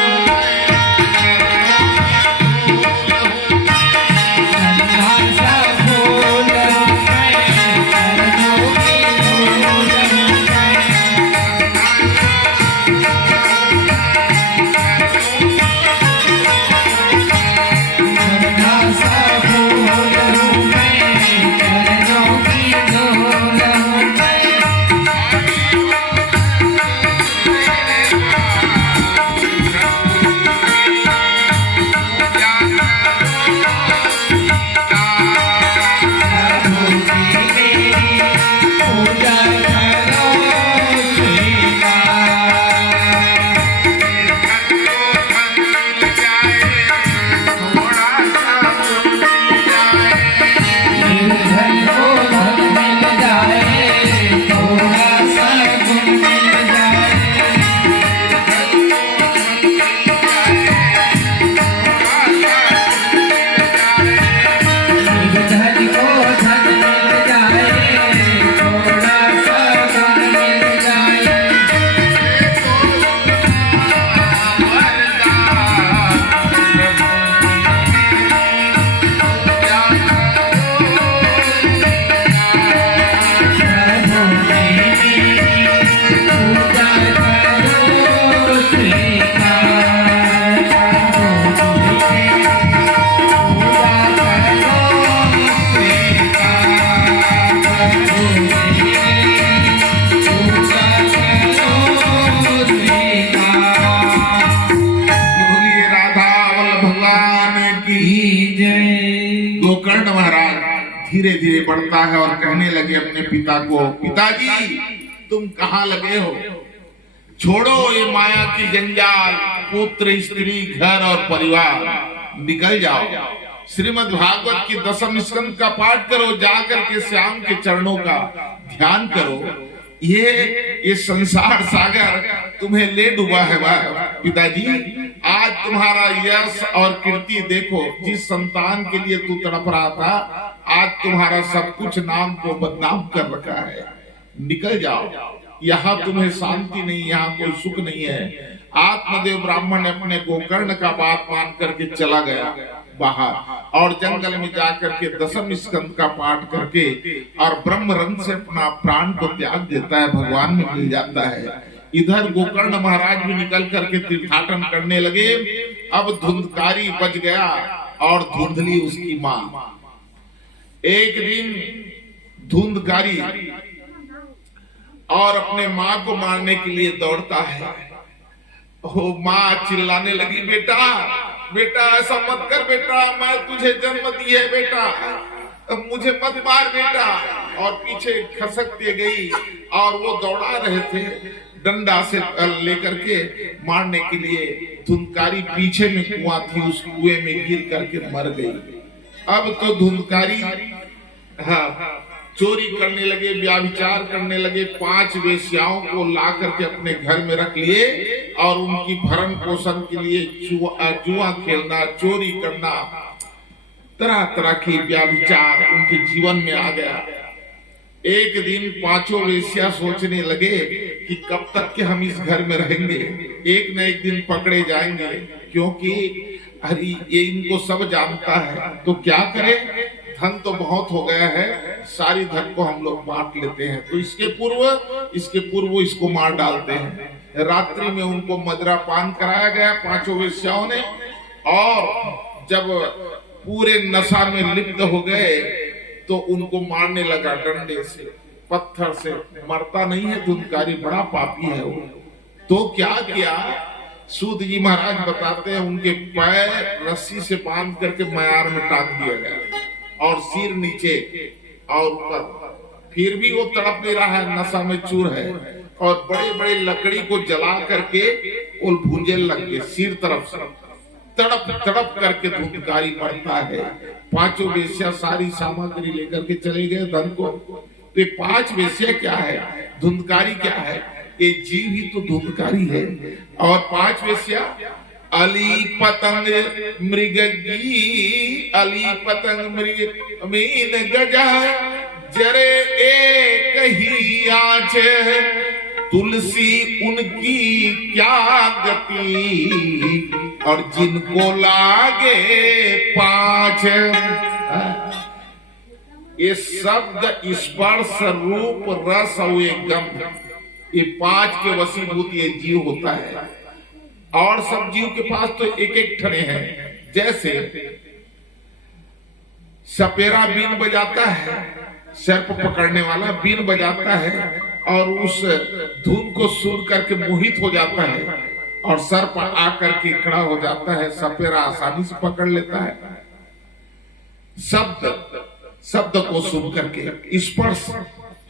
की जय। गोकर्ण महाराज धीरे धीरे बढ़ता है और कहने लगे अपने पिता को, पिताजी तुम कहाँ लगे हो? छोड़ो ये माया की जंजाल, पुत्र स्त्री घर और परिवार, निकल जाओ। श्रीमद् भागवत की दशम स्कंद का पाठ करो, जाकर के श्याम के चरणों का ध्यान करो। ये संसार सागर तुम्हें ले डूबा है। पिताजी आज तुम्हारा यश और कीर्ति देखो, जिस संतान के लिए तू तड़प रहा था, आज तुम्हारा सब कुछ नाम को बदनाम कर रखा है। निकल जाओ, यहाँ तुम्हें शांति नहीं, यहाँ कोई सुख नहीं है। आत्मदेव ब्राह्मण अपने गोकर्ण का बात मान करके चला गया बाहर और जंगल में जाकर के दशम स्कंद का पाठ करके और ब्रह्म रंग से अपना प्राण को त्याग देता है, भगवान में मिल जाता है। इधर गोकर्ण महाराज भी निकल करके तीर्थाटन करने लगे। अब धुंधकारी बच गया और धुंधली उसकी माँ। एक दिन धुंधकारी और अपने माँ को मारने के लिए दौड़ता है। वो माँ चिल्लाने लगी, बेटा बेटा ऐसा मत कर बेटा, मैं तुझे जन्म दी है बेटा, मुझे मत मार बेटा। और पीछे खसकती गई और वो दौड़ा रहे थे डंडा से लेकर के मारने के लिए। धुंधकारी पीछे में कुआं थी, उस कुएं में गिर करके मर गई। अब तो धुंधकारी चोरी करने लगे, व्याभिचार करने लगे। 5 वेश्याओं को ला करके अपने घर में रख लिए और उनकी भरण पोषण के लिए जुआ खेलना, चोरी करना, तरह तरह के व्याभिचार उनके जीवन में आ गया। एक दिन 5 वेश्या सोचने लगे कि कब तक के हम इस घर में रहेंगे, एक न एक दिन पकड़े जाएंगे, क्योंकि अरे ये इनको सब जानता है। तो क्या करें, धन तो बहुत हो गया है, सारी धन को हम लोग बांट लेते हैं। तो इसके पूर्व इसको मार डालते हैं। रात्रि में उनको मदिरा पान कराया गया 5 वेश्याओं ने, और जब पूरे नशा में लिप्त हो गए तो उनको मारने लगा डंडे से, पत्थर से। मरता नहीं है धुंधकारी, बड़ा पापी है वो। तो क्या किया, सूत जी महाराज बताते हैं उनके पैर रस्सी से बांध करके मयार में टांग दिया गया और सिर नीचे और ऊपर। फिर भी वो तड़प नहीं रहा है, नशा में चूर है। और बड़े बड़े लकड़ी को जला करके वो भूंजे लग गए सिर तरफ से। तड़प तड़प करके धुंधकारी मरता है। 5 वेश्या सारी सामग्री लेकर के चले गए धन को। तो 5 वेश्या क्या है, धुंधकारी क्या है, ये जीव ही तो धुंधकारी है। और 5 वेश्या अली पतंग मृगी, अली पतंग मृग मीन गजा, जरे एक ही आँच, तुलसी उनकी क्या गति, और जिनको लागे 5। ये शब्द स्पर्श रूप रस और गंध, ये 5 के वशीभूत ये जीव होता है। और सब जीव के पास तो एक एक ठने हैं। जैसे सपेरा बीन बजाता है, सर्प पकड़ने वाला बीन बजाता है और उस धुन को सुन करके मोहित हो जाता है और सर्प आकर के खड़ा हो जाता है, सपेरा आसानी से पकड़ लेता है। शब्द को सुन करके स्पर्श,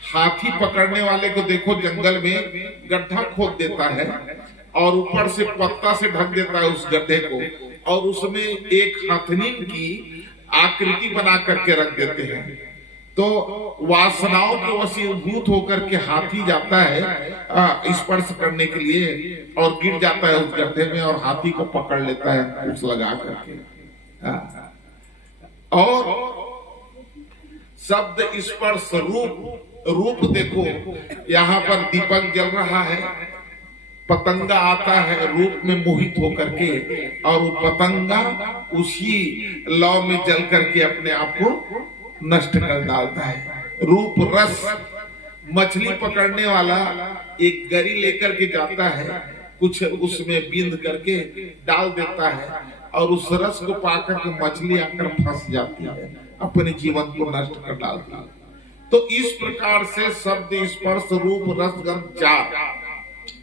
हाथी पकड़ने वाले को देखो जंगल में गड्ढा खोद देता है और ऊपर से पत्ता से ढक देता है उस गड्ढे को, और उसमें एक हथनी की आकृति बना करके रख देते हैं। तो वासनाओं के वशीभूत होकर के हाथी जाता है स्पर्श करने के लिए और गिर जाता है उस गड्ढे में और हाथी को पकड़ लेता है उस लगा करके। और शब्द स्पर्श रूप देखो, यहाँ पर दीपक जल रहा है, पतंगा आता है रूप में मोहित होकर के, और वो पतंगा उसी लौ में जल करके अपने आप को नष्ट कर डालता है। रूप रस, मछली पकड़ने वाला एक गरी लेकर के जाता है, कुछ उसमें बिंद करके डाल देता है और उस रस को पाकर के मछली आकर फंस जाती है, अपने जीवन को नष्ट कर डालती है। तो इस प्रकार से शब्द स्पर्श रूप रस गंध 4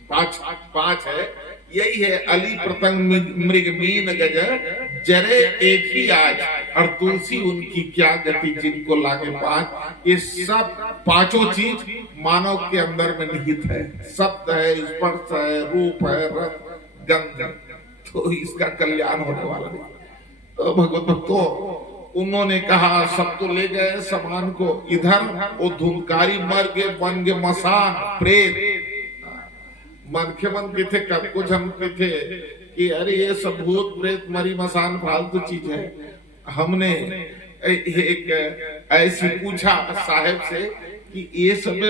5 है। यही है अली प्रतंग मृग मीन गज जरे एक ही आज, और तुलसी उनकी क्या गति जिनको लागे पाँच। ये सब पांचों चीज मानव के अंदर में निहित है। शब्द है, स्पर्श है, रूप है, रस, गंध, तो इसका कल्याण होने वाला नहीं। तो भगवत भक्तों, उन्होंने कहा सब तो ले गए सामान को, इधर वो धुंकारी मर गए, बन गए मसान प्रेत। मनखे मन के थे, कब कुछ हम के थे कि अरे ये सब भूत प्रेत मरी मसान फालतू चीज है। हमने एक ऐसी पूछा साहेब से कि ये सब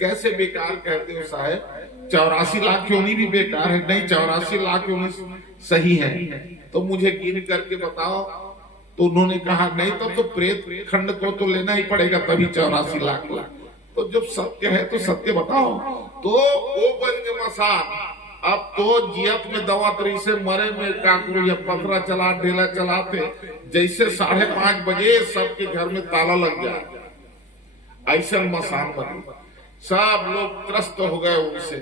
कैसे बेकार कहते हो साहेब, 84 लाख योनि भी बेकार है? नहीं, 84 लाख योनि सही है, तो मुझे गिन करके बताओ। तो उन्होंने कहा नहीं तो प्रेत खंड को तो लेना ही पड़ेगा, तभी 84 लाख। तो जब सत्य है तो सत्य बताओ। तो वो बन गए मसान। अब तो जियत में दवा तरी से मरे में काकरू या पथरा चला ढेला चलाते, जैसे 5:30 बजे सबके घर में ताला लग जाए, ऐसा मसान बने। सब लोग त्रस्त हो गए उनसे,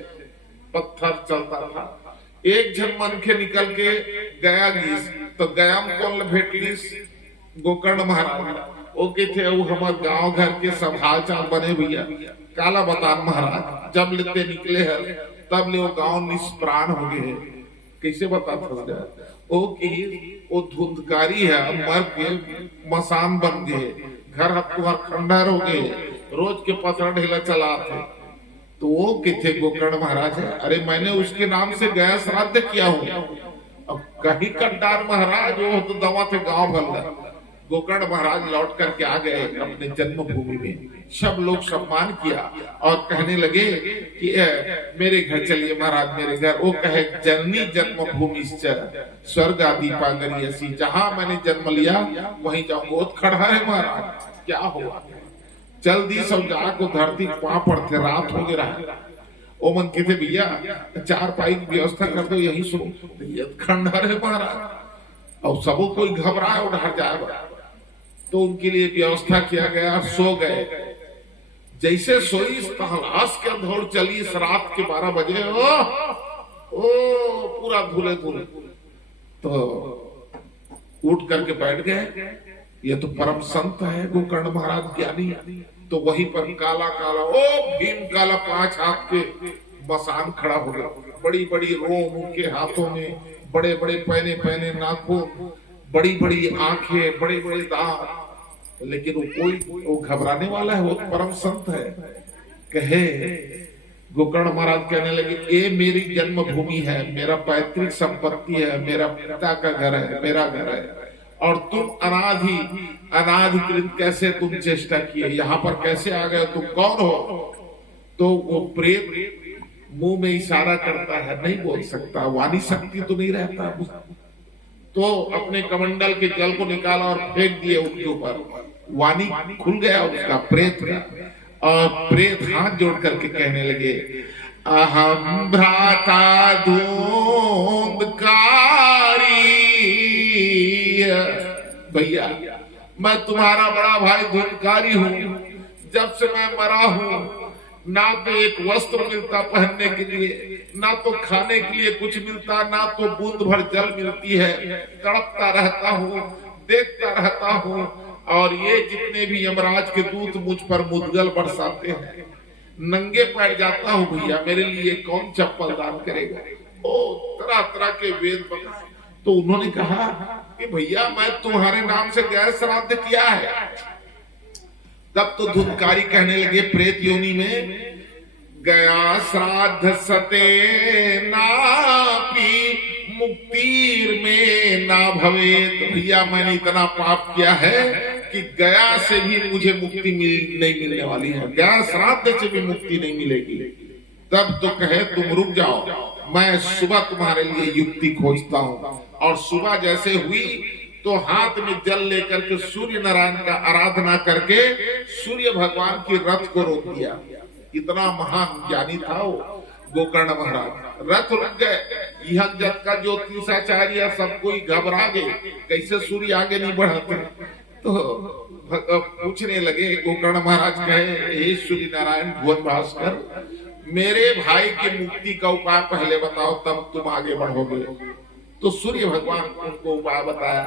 पत्थर चलता था। एक जन मनखे निकल के गया गीस, तो गया में कौन भेटलीस? गोकर्ण महाराज। वो के थे वो हमारे गांव घर के सब हाल चाल बने भैया। काला बतान महाराज जब लेते निकले है तब ले वो गांव निष्प्राण हो गए। कैसे बता सकते? वो धुंधकारी है, मर के मसान बन गए, घर हत्तुहर खंडर हो गए, रोज के पथरा ढेला चलाते। तो वो किथे गोकर्ण महाराज है? अरे मैंने उसके नाम से गया श्राद्ध किया हूँ। अब कहीं कट्टार महाराज वो तो दवा थे गांव भर। गोकर्ण महाराज लौट करके आ गए अपने जन्मभूमि में। सब लोग सम्मान किया और कहने लगे कि मेरे घर चलिए महाराज, मेरे घर। वो कहे जननी जन्मभूमि स्वर्ग आदि पागरियसी, जहां मैंने जन्म लिया वहीं जाऊंगा। वो खड़ा है महाराज, क्या हुआ? चल दी सब जा को धरती पांव पड़ते, रात हो गया। ओ मन कहते भैया 4 पाई की व्यवस्था कर दो, यही सुनो। खंडहर है महाराज, और सबको कोई घबराए और डर जाएगा। तो उनके लिए व्यवस्था किया गया, सो गए। जैसे सोई तहलाश के दौड़ चली, इस रात के 12 बजे ओ पूरा धुले धुले। तो उठ करके बैठ गए। ये तो परम संत है गोकर्ण महाराज, ज्ञानी। तो वहीं पर काला काला भीम काला 5 हाथ के मसान खड़ा हो गया। बड़ी बड़ी रोम उनके हाथों में, बड़े बड़े पहने पहने नाखून, बड़ी बड़ी आंखें, बड़े बड़े दांत। लेकिन वो घबराने वाला है, वो परम संत है। कहे गोकर्ण महाराज कहने लगे, ये मेरी जन्मभूमि है, मेरा पैतृक संपत्ति है, मेरा पिता का घर है, मेरा घर है, और तुम अनाधिकृत कैसे तुम चेष्टा किए, यहाँ पर कैसे आ गए, तुम कौन हो? तो वो प्रेत मुंह में इशारा करता है, नहीं बोल सकता, वाणी शक्ति तो नहीं रहता। तो अपने कमंडल के जल को निकाला और फेंक दिए उनके ऊपर। वाणी खुल गया उसका, प्रेत का। और प्रेत हाथ जोड़ करके कहने लगे, अहम भ्राता धूमकारी। भैया मैं तुम्हारा बड़ा भाई धूमकारी हूँ। जब से मैं मरा हूँ, ना तो एक वस्त्र मिलता पहनने के लिए, ना तो खाने के लिए कुछ मिलता, ना तो बूंद भर जल मिलती है। तड़पता रहता हूँ, देखता रहता हूँ, और ये जितने भी यमराज के दूत मुझ पर मुद्गल बरसाते हैं। नंगे पैर जाता हूँ भैया, मेरे लिए कौन चप्पल दान करेगा? ओ तरह तरह के वेद बताए। तो उन्होंने कहा कि भैया मैं तुम्हारे नाम से गैर श्राद्ध किया है। तब तो धुंधकारी कहने लगे प्रेत योनि में, गया श्राद्ध सते नापी मुक्तिर में ना भवे। तो भैया मैंने इतना पाप किया है कि गया से भी मुझे मुक्ति नहीं मिलने वाली है, गया श्राद्ध से भी मुक्ति नहीं मिलेगी। तब तो कहे तुम रुक जाओ, मैं सुबह तुम्हारे लिए युक्ति खोजता हूँ। और सुबह जैसे हुई तो हाथ में जल लेकर के सूर्य नारायण का आराधना करके सूर्य भगवान की रथ को रोक दिया। इतना महान ज्ञानी था वो गोकर्ण महाराज। रथ रुक गए। यह जग का ज्योतिषाचार्य सब कोई घबरा गए, कैसे सूर्य आगे नहीं बढ़ाते। तो पूछने लगे, गोकर्ण महाराज कहे, हे सूर्य नारायण भुवन भास्कर, मेरे भाई की मुक्ति का उपाय पहले बताओ, तब तुम आगे बढ़ोगे। तो सूर्य भगवान उनको उपाय बताया,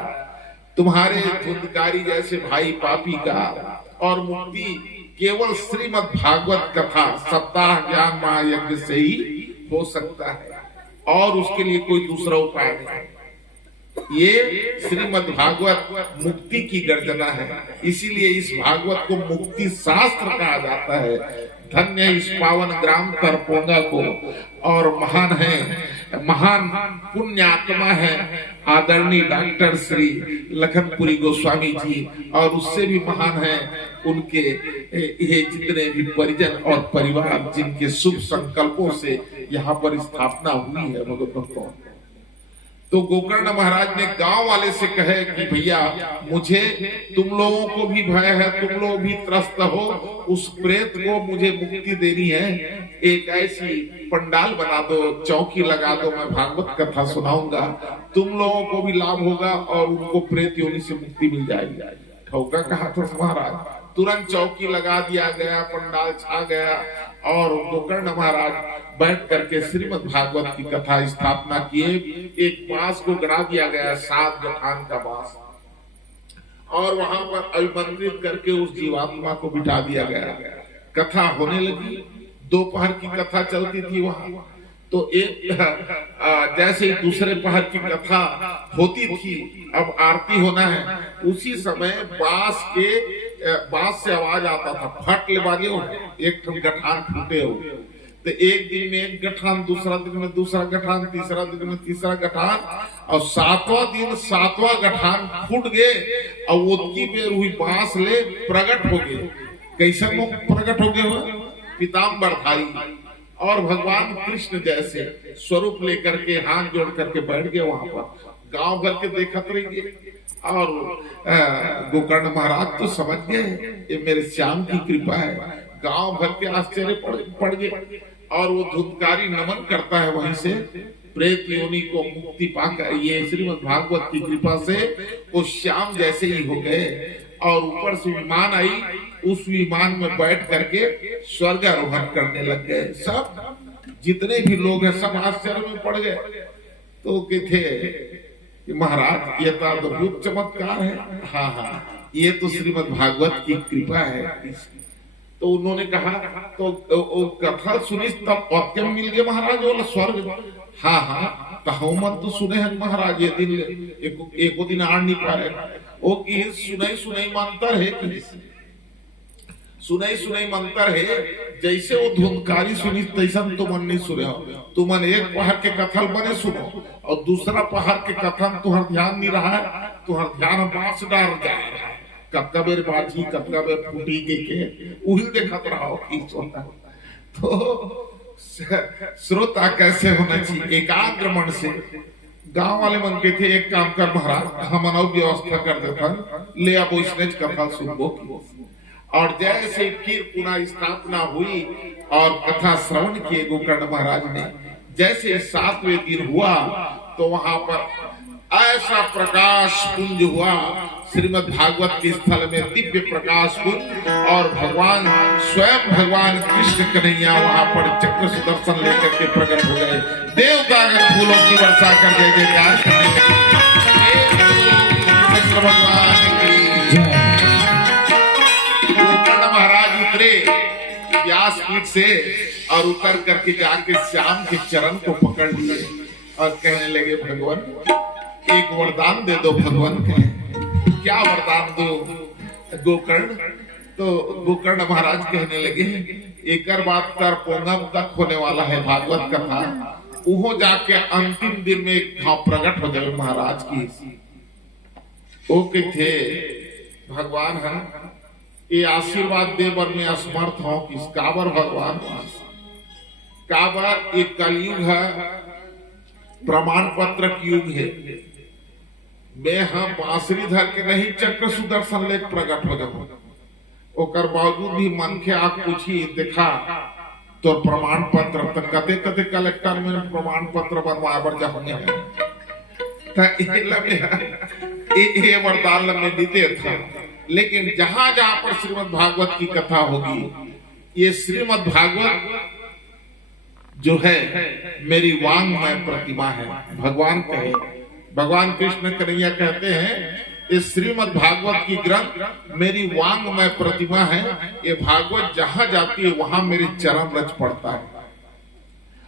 तुम्हारे धुंधकारी जैसे भाई पापी का और मुक्ति केवल श्रीमद् भागवत कथा सप्ताह ज्ञान महायज्ञ से ही हो सकता है, और उसके लिए कोई दूसरा उपाय नहीं। ये श्रीमद् भागवत मुक्ति की गर्जना है, इसीलिए इस भागवत को मुक्ति शास्त्र कहा जाता है। धन्य इस पावन ग्राम तरपोंगा को, और महान है, महान पुण्यात्मा है आदरणीय डॉक्टर श्री लखनपुरी गोस्वामी जी, और उससे भी महान है उनके ये जितने भी परिजन और परिवार जिनके शुभ संकल्पों से यहाँ पर स्थापना हुई है भगवत भक्तों। तो गोकर्ण महाराज ने गांव वाले से कहे कि भैया मुझे, तुम लोगों को भी भय है, तुम लोग भी त्रस्त हो, उस प्रेत को मुझे मुक्ति देनी है, एक ऐसी पंडाल बना दो, चौकी लगा दो, मैं भागवत कथा सुनाऊंगा, तुम लोगों को भी लाभ होगा और उनको प्रेत योनि से मुक्ति मिल जाएगी। ठोका कहा था महाराज, तुरंत चौकी लगा दिया गया, पंडाल छा गया, और गोकर्ण महाराज बैठ करके श्रीमद् भागवत की कथा स्थापना किए। एक बांस को गड़ा दिया गया, 7 गठान का बांस, और वहां पर अभिमंत्रित करके उस जीवात्मा को बिठा दिया गया। कथा होने लगी, दोपहर की कथा चलती थी वहां। तो एक जैसे ही दूसरे पहर की कथा होती थी, अब आरती होना है, उसी समय बांस से आवाज आता था, फट ले बाजे हो, एक गठान फूटे हो। तो एक दिन में एक गठान, दूसरा दिन में दूसरा गठान, तीसरा दिन में तीसरा गठान, और 7वां दिन 7वां गठान फूट गए, और वो की बेर हुई बांस ले प्रकट हो गए। कैसे लोग प्रकट हो गए हो? पीताम्बरधारी और भगवान कृष्ण जैसे स्वरूप लेकर के हाथ जोड़ करके बैठ गए वहां पर। गांव भर के देखत रहिए, और गोकर्ण महाराज तो समझ गए ये मेरे श्याम की कृपा है। गांव भर के आश्चर्य पड़ गए, और वो धुंधकारी नमन करता है वहीं से, प्रेत योनि को मुक्ति पाकर ये श्रीमद् भागवत की कृपा से वो श्याम जैसे ही हो गए। और ऊपर से विमान आई, उस विमान में बैठ करके स्वर्गारोहण करने लग गए। सब जितने भी लोग हैं सब आश्चर्य में पड़ गए। तो कहते महाराज ये तो अद्भुत चमत्कार है। हाँ हाँ, ये तो श्रीमद् भागवत की कृपा है। तो उन्होंने कहा, तो कथा सुनी तब वाक्य मिल गया महाराज बोला स्वर्ग। हाँ हाँ, तो मत तो सुने हैं महाराज, ये दिन एक दिन आड़ नहीं पा रहे वो की सुनाई सुनाई मंत्र है, सुनाई सुनाई मंत्र है। जैसे वो धुंधकारी सुनी तैसा तुमन नहीं सुने हो। तुमन एक पहाड़ के कथल बने सुनो, और दूसरा पहाड़ के कथन तुहर ध्यान नहीं रहा है, तुहर ध्यान बांस डाल जा रहा है। कब बेर बाजी, कब बेर फूटी के उहिल देखत रहो की सोता। तो श्रोता कैसे होना चाहिए? एकाग्र मन से। गांव वाले मन के थे, एक काम कर महाराज, हम व्यवस्था कर देता, ले अब इसने कथा सुनबो। और जैसे फिर पुनः स्थापना हुई और कथा श्रवण किए गोकर्ण महाराज ने, जैसे 7वें दिन हुआ तो वहां पर ऐसा प्रकाश पुंज हुआ, श्रीमद् भागवत के स्थल में दिव्य प्रकाश पुंज, और भगवान स्वयं भगवान कृष्ण कन्हैया वहां पर चक्र सुदर्शन लेकर के प्रकट हो गए। देवता अगर फूलों की वर्षा कर दे जयकार करने भगवान की। महाराज उतरे व्यासपीठ से और उतर करके जाके श्याम के चरण को पकड़ लिए और कहने लगे, भगवान एक वरदान दे दो। भगवान कहे, क्या वरदान दो गोकर्ण? तो गोकर्ण महाराज कहने लगे, एक बात तरपोंगम तक होने वाला है भागवत कथा, वो जाके अंतिम दिन में एक भाव प्रकट हो जाए महाराज की। वो थे भगवान है, ये आशीर्वाद देवर में असमर्थ हो किस काबर भगवान काबर। एक कलयुग है, प्रमाण पत्र युग है। मैं हम बांसुरी धर के नहीं चक्र सुदर्शन लेख प्रकट हो जाऊं, ओकर बावजूद भी मन के आग पूछी देखा तो प्रमाण पत्र तो कते कते कलेक्टर में प्रमाण पत्र बनवा बर जाने ये वरदान में बीते था। लेकिन जहां जहां पर श्रीमद् भागवत की कथा होगी, ये श्रीमद् भागवत जो है मेरी वांगमय प्रतिमा है। भगवान कहे, भगवान कृष्ण कन्हैया कहते हैं इस श्रीमद् भागवत की ग्रंथ मेरी वांगमय प्रतिमा है। ये भागवत जहां जाती है वहां मेरे चरण रच पड़ता है,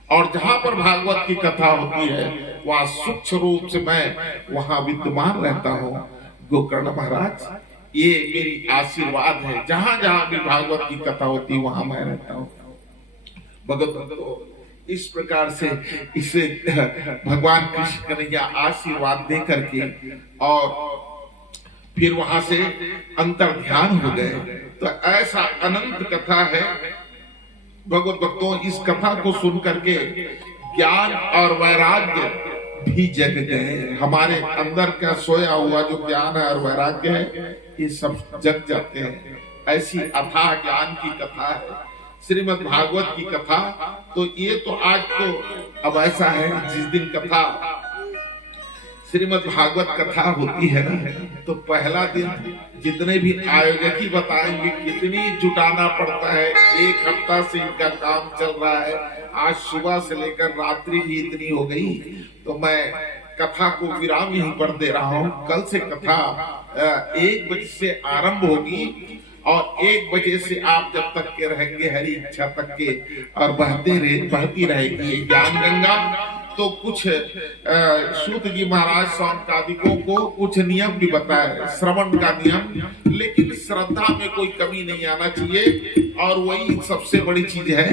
और जहां पर भागवत की कथा होती है वहां सूक्ष्म रूप से मैं वहां विद्यमान रहता हूँ। गोकर्ण महाराज, ये मेरी आशीर्वाद है, जहां जहां भी भागवत की कथा होती है वहां मैं रहता हूँ। भगवत इस प्रकार से इसे भगवान कृष्ण कन्हैया आशीर्वाद दे करके और फिर वहां से अंतर ध्यान हो गए। तो ऐसा अनंत कथा है भगवत भक्तों। इस कथा को सुन करके ज्ञान और वैराग्य भी जग गए। हमारे अंदर का सोया हुआ जो ज्ञान है और वैराग्य है ये सब जग जाते हैं। ऐसी अथाह ज्ञान की कथा है श्रीमद् भागवत की कथा। तो ये तो आज तो अब ऐसा है, जिस दिन कथा श्रीमद् भागवत कथा होती है तो पहला दिन जितने भी आयोजक ही बताएंगे कितनी जुटाना पड़ता है। एक हफ्ता से इनका काम चल रहा है, आज सुबह से लेकर रात्रि भी इतनी हो गई। तो मैं कथा को विराम यहीं पर दे रहा हूँ। कल से कथा 1 बजे से आरंभ होगी और 1 बजे से आप जब तक के रहेंगे हरी इच्छा तक के, और बहती रहेगी ये ज्ञान गंगा। तो कुछ सूत जी महाराज सौनकादिकों को कुछ नियम भी बताए, श्रवण का नियम, लेकिन श्रद्धा में कोई कमी नहीं आना चाहिए। और वही सबसे बड़ी चीज है,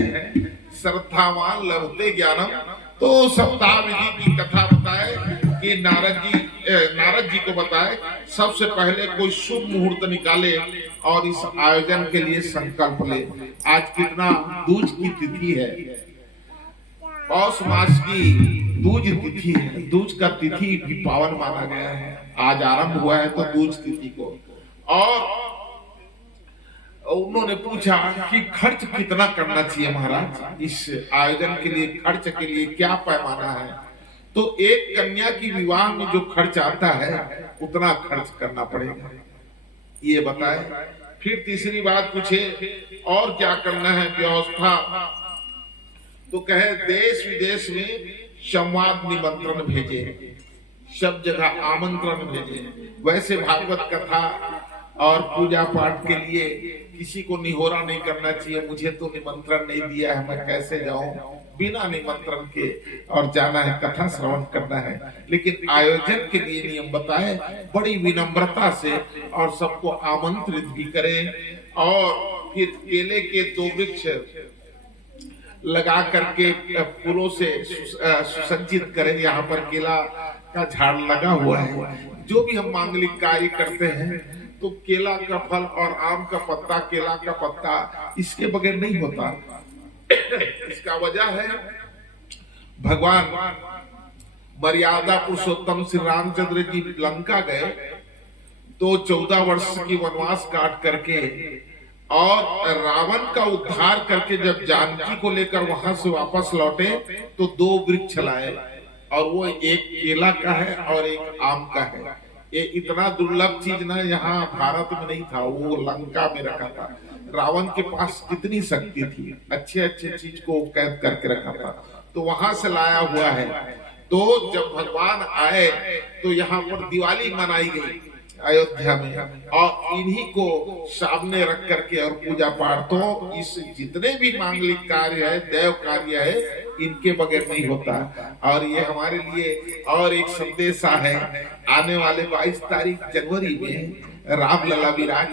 श्रद्धावान लभते ज्ञानम। तो सप्ताह विधि की कथा बताए कि नारद जी को बताए सबसे पहले कोई शुभ मुहूर्त निकाले और इस आयोजन के लिए संकल्प ले। आज कितना दूज की तिथि है, पौष मास की दूज तिथि है। दूज का तिथि भी पावन माना गया है। आज आरंभ हुआ है तो दूज तिथि को। और उन्होंने पूछा कि खर्च कितना करना चाहिए महाराज, इस आयोजन के लिए खर्च के लिए क्या पैमाना है। तो एक कन्या की विवाह में जो खर्च आता है उतना खर्च करना पड़ेगा, ये बताए। फिर तीसरी बात पूछे और क्या करना है व्यवस्था। तो कहे देश विदेश में संवाद निमंत्रण भेजे, सब जगह आमंत्रण भेजे। वैसे भागवत कथा और पूजा पाठ के लिए किसी को निहोरा नहीं करना चाहिए, मुझे तो निमंत्रण नहीं दिया है, मैं कैसे जाऊं। बिना निमंत्रण के और जाना है, कथा श्रवण करना है। लेकिन आयोजन के लिए नियम बताए बड़ी विनम्रता से, और सबको आमंत्रित भी करें। और फिर केले के 2 वृक्ष लगा करके फूलों से सुसज्जित करें। यहाँ पर केला का झाड़ लगा हुआ है। जो भी हम मांगलिक कार्य करते हैं तो केला का फल और आम का पत्ता, केला का पत्ता, इसके बगैर नहीं होता। इसका वजह है भगवान मर्यादा पुरुषोत्तम श्री रामचंद्र जी लंका गए तो 14 वर्ष की वनवास काट करके और रावण का उद्धार करके जब जानकी को लेकर वहां से वापस लौटे तो 2 वृक्ष लाए, और वो एक केला का है और एक आम का है। ये इतना दुर्लभ चीज ना यहाँ भारत में नहीं था, वो लंका में रखा था। रावण के पास कितनी शक्ति थी, अच्छे अच्छे चीज को कैद करके रखा था, तो वहां से लाया हुआ है। तो जब भगवान आए तो यहाँ पर दिवाली मनाई गई अयोध्या में, और इन्हीं को सामने रख करके और पूजा पाठ। तो इस जितने भी मांगलिक कार्य है, देव कार्य है, इनके बगैर नहीं होता। और ये हमारे लिए और एक संदेशा है, आने वाले 22 तारीख जनवरी में रामलला विराज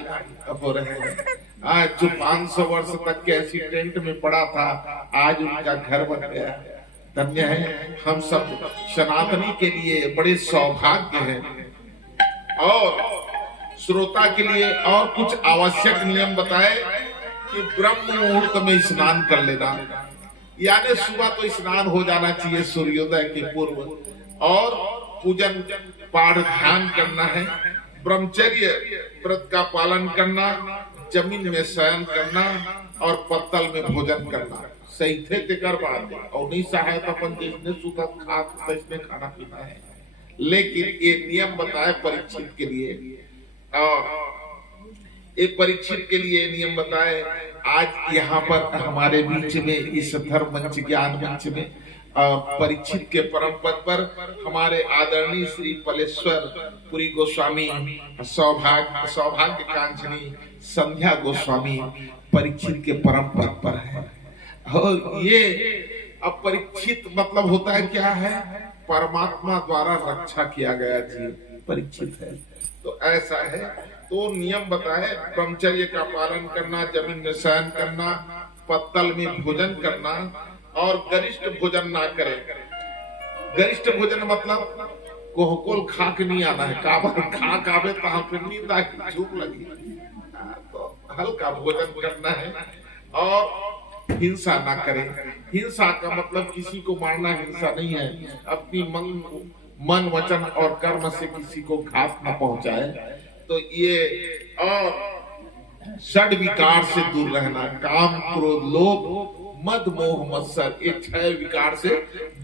हो रहे हैं। आज जो 500 वर्ष तक के ऐसी टेंट में पड़ा था, आज उनका घर बन गया। धन्य है, हम सब सनातनी के लिए बड़े सौभाग्य हैं। और श्रोता के लिए और कुछ आवश्यक नियम बताए कि ब्रह्म मुहूर्त में स्नान कर लेना, यानी सुबह तो स्नान हो जाना चाहिए सूर्योदय के पूर्व। और पूजन पाठ ध्यान करना है, ब्रह्मचर्य व्रत का पालन करना, जमीन में शयन करना और पत्तल में भोजन करना। सही थे कर बात, और नहीं सहाय तो अपन जिसने सुखा खा इसमें खाना पीना है। लेकिन ये नियम बताए परीक्षित के लिए। और एक परीक्षित के लिए नियम बताए। आज यहाँ पर हमारे बीच में इस धर्म मंच, ज्ञान मंच में परीक्षित के परम पद पर हमारे आदरणीय श्री पलेश्वर पुरी गोस्वामी, सौभाग्य कांचनी संध्या गोस्वामी परीक्षित के परम पद पर है। और ये अब परीक्षित मतलब होता है क्या है? परमात्मा द्वारा रक्षा किया गया जीव परीक्षित है। तो ऐसा है, तो नियम बताए, ब्रह्मचर्य का पालन करना, जमीन में शयन करना, पत्तल में भोजन करना और गरिष्ठ भोजन ना करें। गरिष्ठ भोजन मतलब कोहकोल खा के नहीं आना है, काबर खा काबे तहाँ फिर नींद आई, भूख लगी, तो हल्का भोजन करना है। और हिंसा ना करें। हिंसा का मतलब किसी को मारना हिंसा नहीं है, अपनी मन वचन और कर्म से किसी को घात न पहुंचाए। तो ये और षड विकार से दूर रहना, काम क्रोध लोभ मद मोह मत्सर, ये 6 विकार से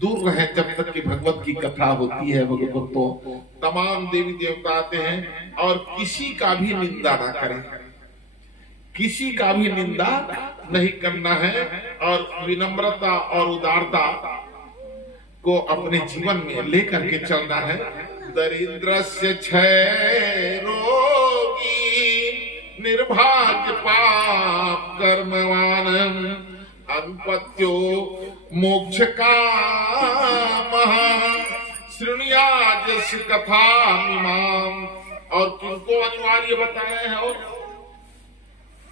दूर रहें जब तक कि भगवत की कथा होती है। भगवत तो तमाम देवी देवता आते हैं और किसी का भी निंदा ना करें, किसी का भी निंदा नहीं करना है और विनम्रता और उदारता को अपने जीवन में लेकर के चलना है। दरिद्रस्य क्षय रोगी निर्भाग्य पाप कर्मवान अनुपत्यो मोक्ष कामः शृणुयात् कथा इमाम। और किनको अनिवार्य बताया है? और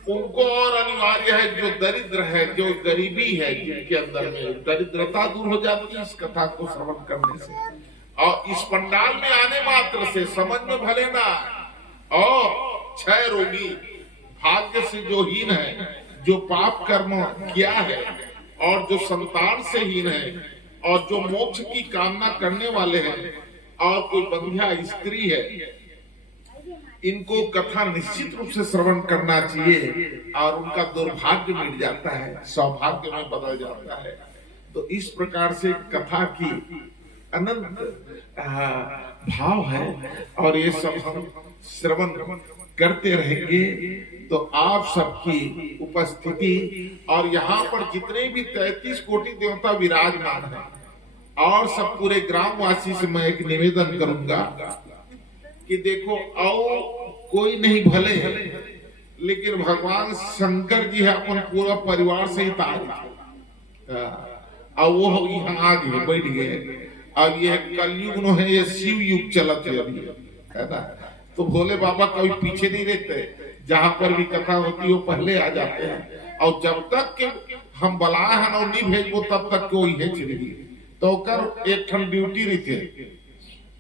उनको और अनिवार्य है जो दरिद्र है, जो गरीबी है, जिनके अंदर में दरिद्रता दूर हो जाती है इस कथा को श्रवण करने से। और इस पंडाल में आने मात्र से समझ में भले ना। और 6 रोगी भाग्य से जो हीन है, जो पाप कर्म किया है और जो संतान से हीन है और जो मोक्ष की कामना करने वाले हैं और कोई बंध्या स्त्री है, इनको कथा निश्चित रूप से श्रवण करना चाहिए और उनका दुर्भाग्य मिट जाता है, सौभाग्य में बदल जाता है। तो इस प्रकार से कथा की अनंत भाव है और ये सब हम श्रवण करते रहेंगे। तो आप सबकी उपस्थिति और यहाँ पर जितने भी 33 कोटि देवता विराजमान हैं और सब पूरे ग्रामवासी से मैं एक निवेदन करूंगा कि देखो, आओ कोई नहीं भले, लेकिन भगवान शंकर जी है अपन पूरा परिवार से ही और वो यहाँ आ गए, बैठ गए। अब ये कलयुग नो है, ये शिव युग चलत है अभी, है ना। तो भोले बाबा कभी पीछे नहीं रहते, जहां पर भी कथा होती है वो पहले आ जाते हैं। और जब तक के हम बलाए हैं और नहीं भेजो तब तक कोई है चिड़ी तो कर एक ठन ड्यूटी रही थे,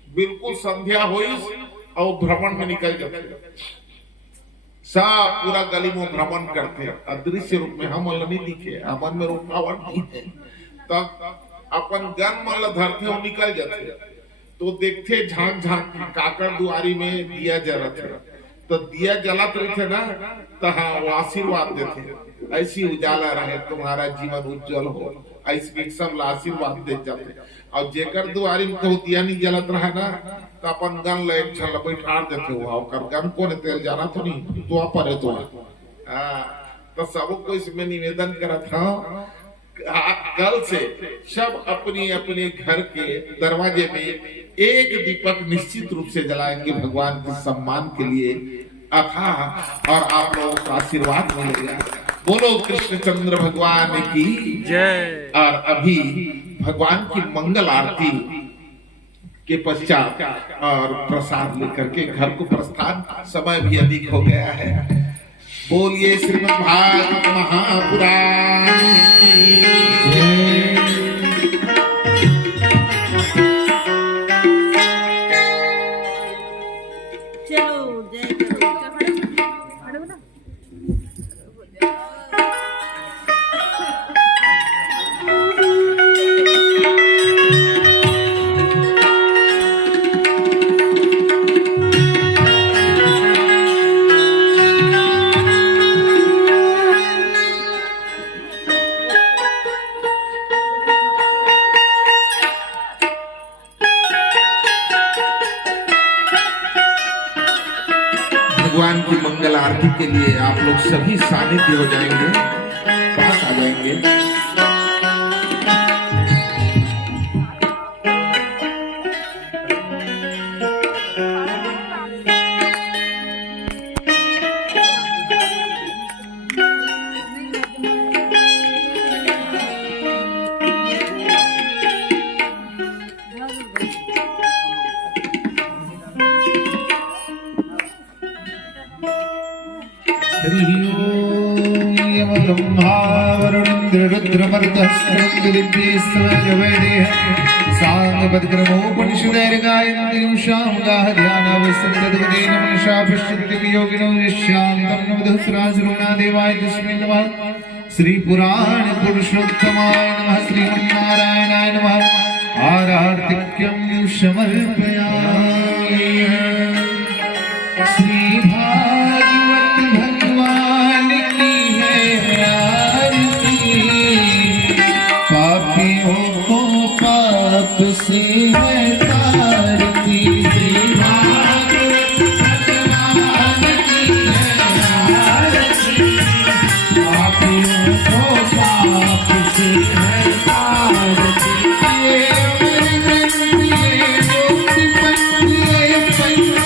बिल्कुल संध्या हुई और भ्रमण में निकल जाते, सब पूरा गली में भ्रमण करते, अदृश्य रूप में। हम नहीं दिखे, हमन में रुकावट नहीं है, तब अपन गन मल धरते और निकल जाते। तो देखते झांक झांक काकर दुआरी में दिया जलत है, तो दिया जलत रहे थे ना, तो हाँ वो आशीर्वाद देते, ऐसी उजाला रहे तुम्हारा जीवन उज्जवल हो, ऐसी सब आशीर्वाद दे जाते। और जेकर दुआरी में कहू दिया नहीं जलत रहा ना, तो अपन गन ले चल बैठा देते हो, और गन को ने तेल जाना तो नहीं तो पर है। तो सबको इसमें निवेदन करा था, कल से सब अपने अपने घर के दरवाजे में एक दीपक निश्चित रूप से जलाएंगे भगवान के सम्मान के लिए अथाह, और आप लोगों का आशीर्वाद मिलेगा। बोलो कृष्णचंद्र भगवान की जय। और अभी भगवान की मंगल आरती के पश्चात और प्रसाद लेकर के घर को प्रस्थान, समय भी अधिक हो गया है। बोलिए श्रीमद् भागवत महापुराण की जय। भगवान की मंगल आरती के लिए आप लोग सभी सानिध्य हो जाएंगे, पास आ जाएंगे। श्री पुराण पुरुषोत्तमाय नमः। श्रीमन्नारायणाय नमः। आरार्तिक्यं समर्पयामि। श्री भागवत भगवान की है आरती, पापियों को पाप से है तारती। श्री भागवत भगवान की है आरती, पापियों को पाप से है तारती। ये अमर ग्रंथ, ये मुक्ति पंथ, ये पंच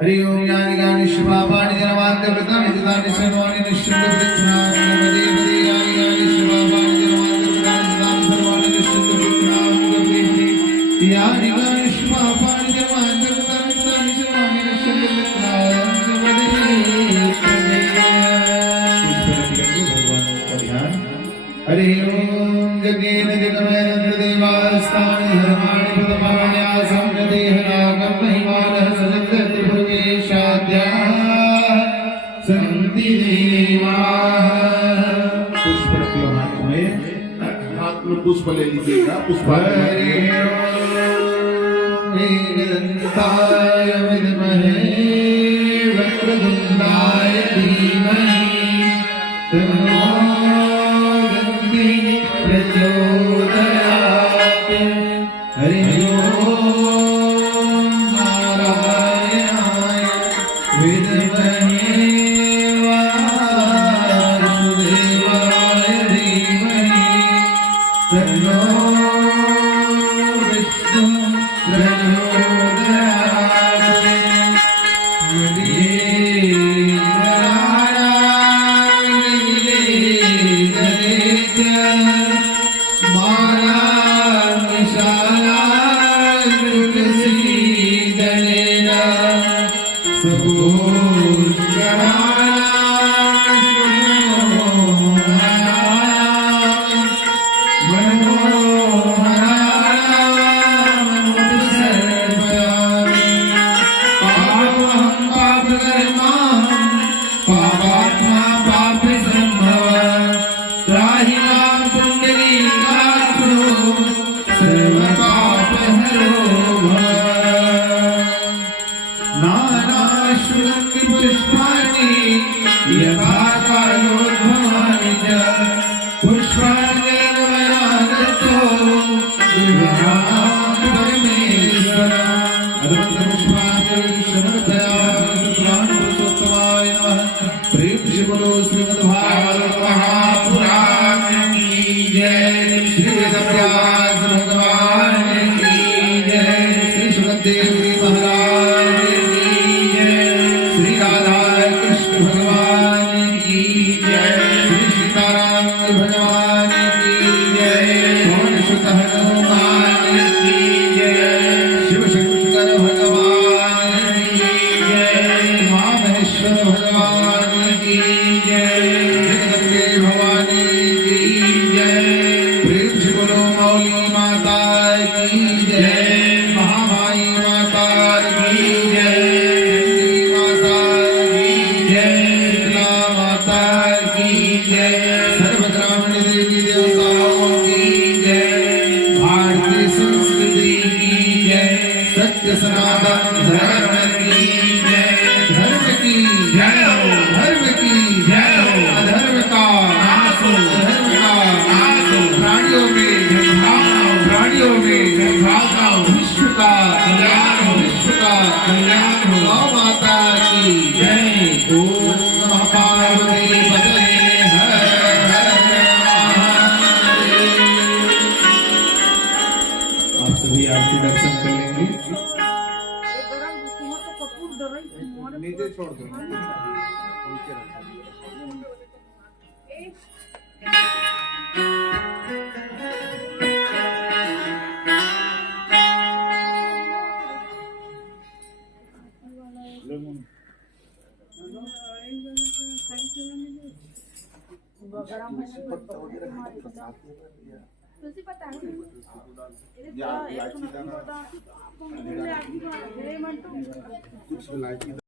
हरि ओम ज्ञानि ज्ञानि शिवापाणि जनवाद्य प्रदानि दानि सर्वाणि निश्चित विघ्नानि नमदे हरि ज्ञानि ज्ञानि शिवापाणि जनवाद्य प्रदानि दानि सर्वाणि निश्चित विघ्नानि नमदे हरि ज्ञानि ज्ञानि शिवापाणि जनवाद्य प्रदानि दानि सर्वाणि निश्चित विघ्नानि नमदे हरि। भगवान का ध्यान। हरि ओम जगेन जगमेन देवास्तानि हरमाणि प्रतपाण्यासं देहनागं महिमानः सजन्त त्रिभुवेशाद्याः सन्ति देवाः। पुष्प रखियो हाथ में पुष्प ले लीजिएगा। पुष्प हरि ओम एकदन्ताय विद्महे वक्रतुण्डाय धीमहि तन्नो प्रचोदयात्। हरि ओम नारायणाय विद्महे वासुदेवाय धीमहि तन्नो विष्णुः प्रचोदयात्। नीचे छोड़ दो। तुझी पता है कुछ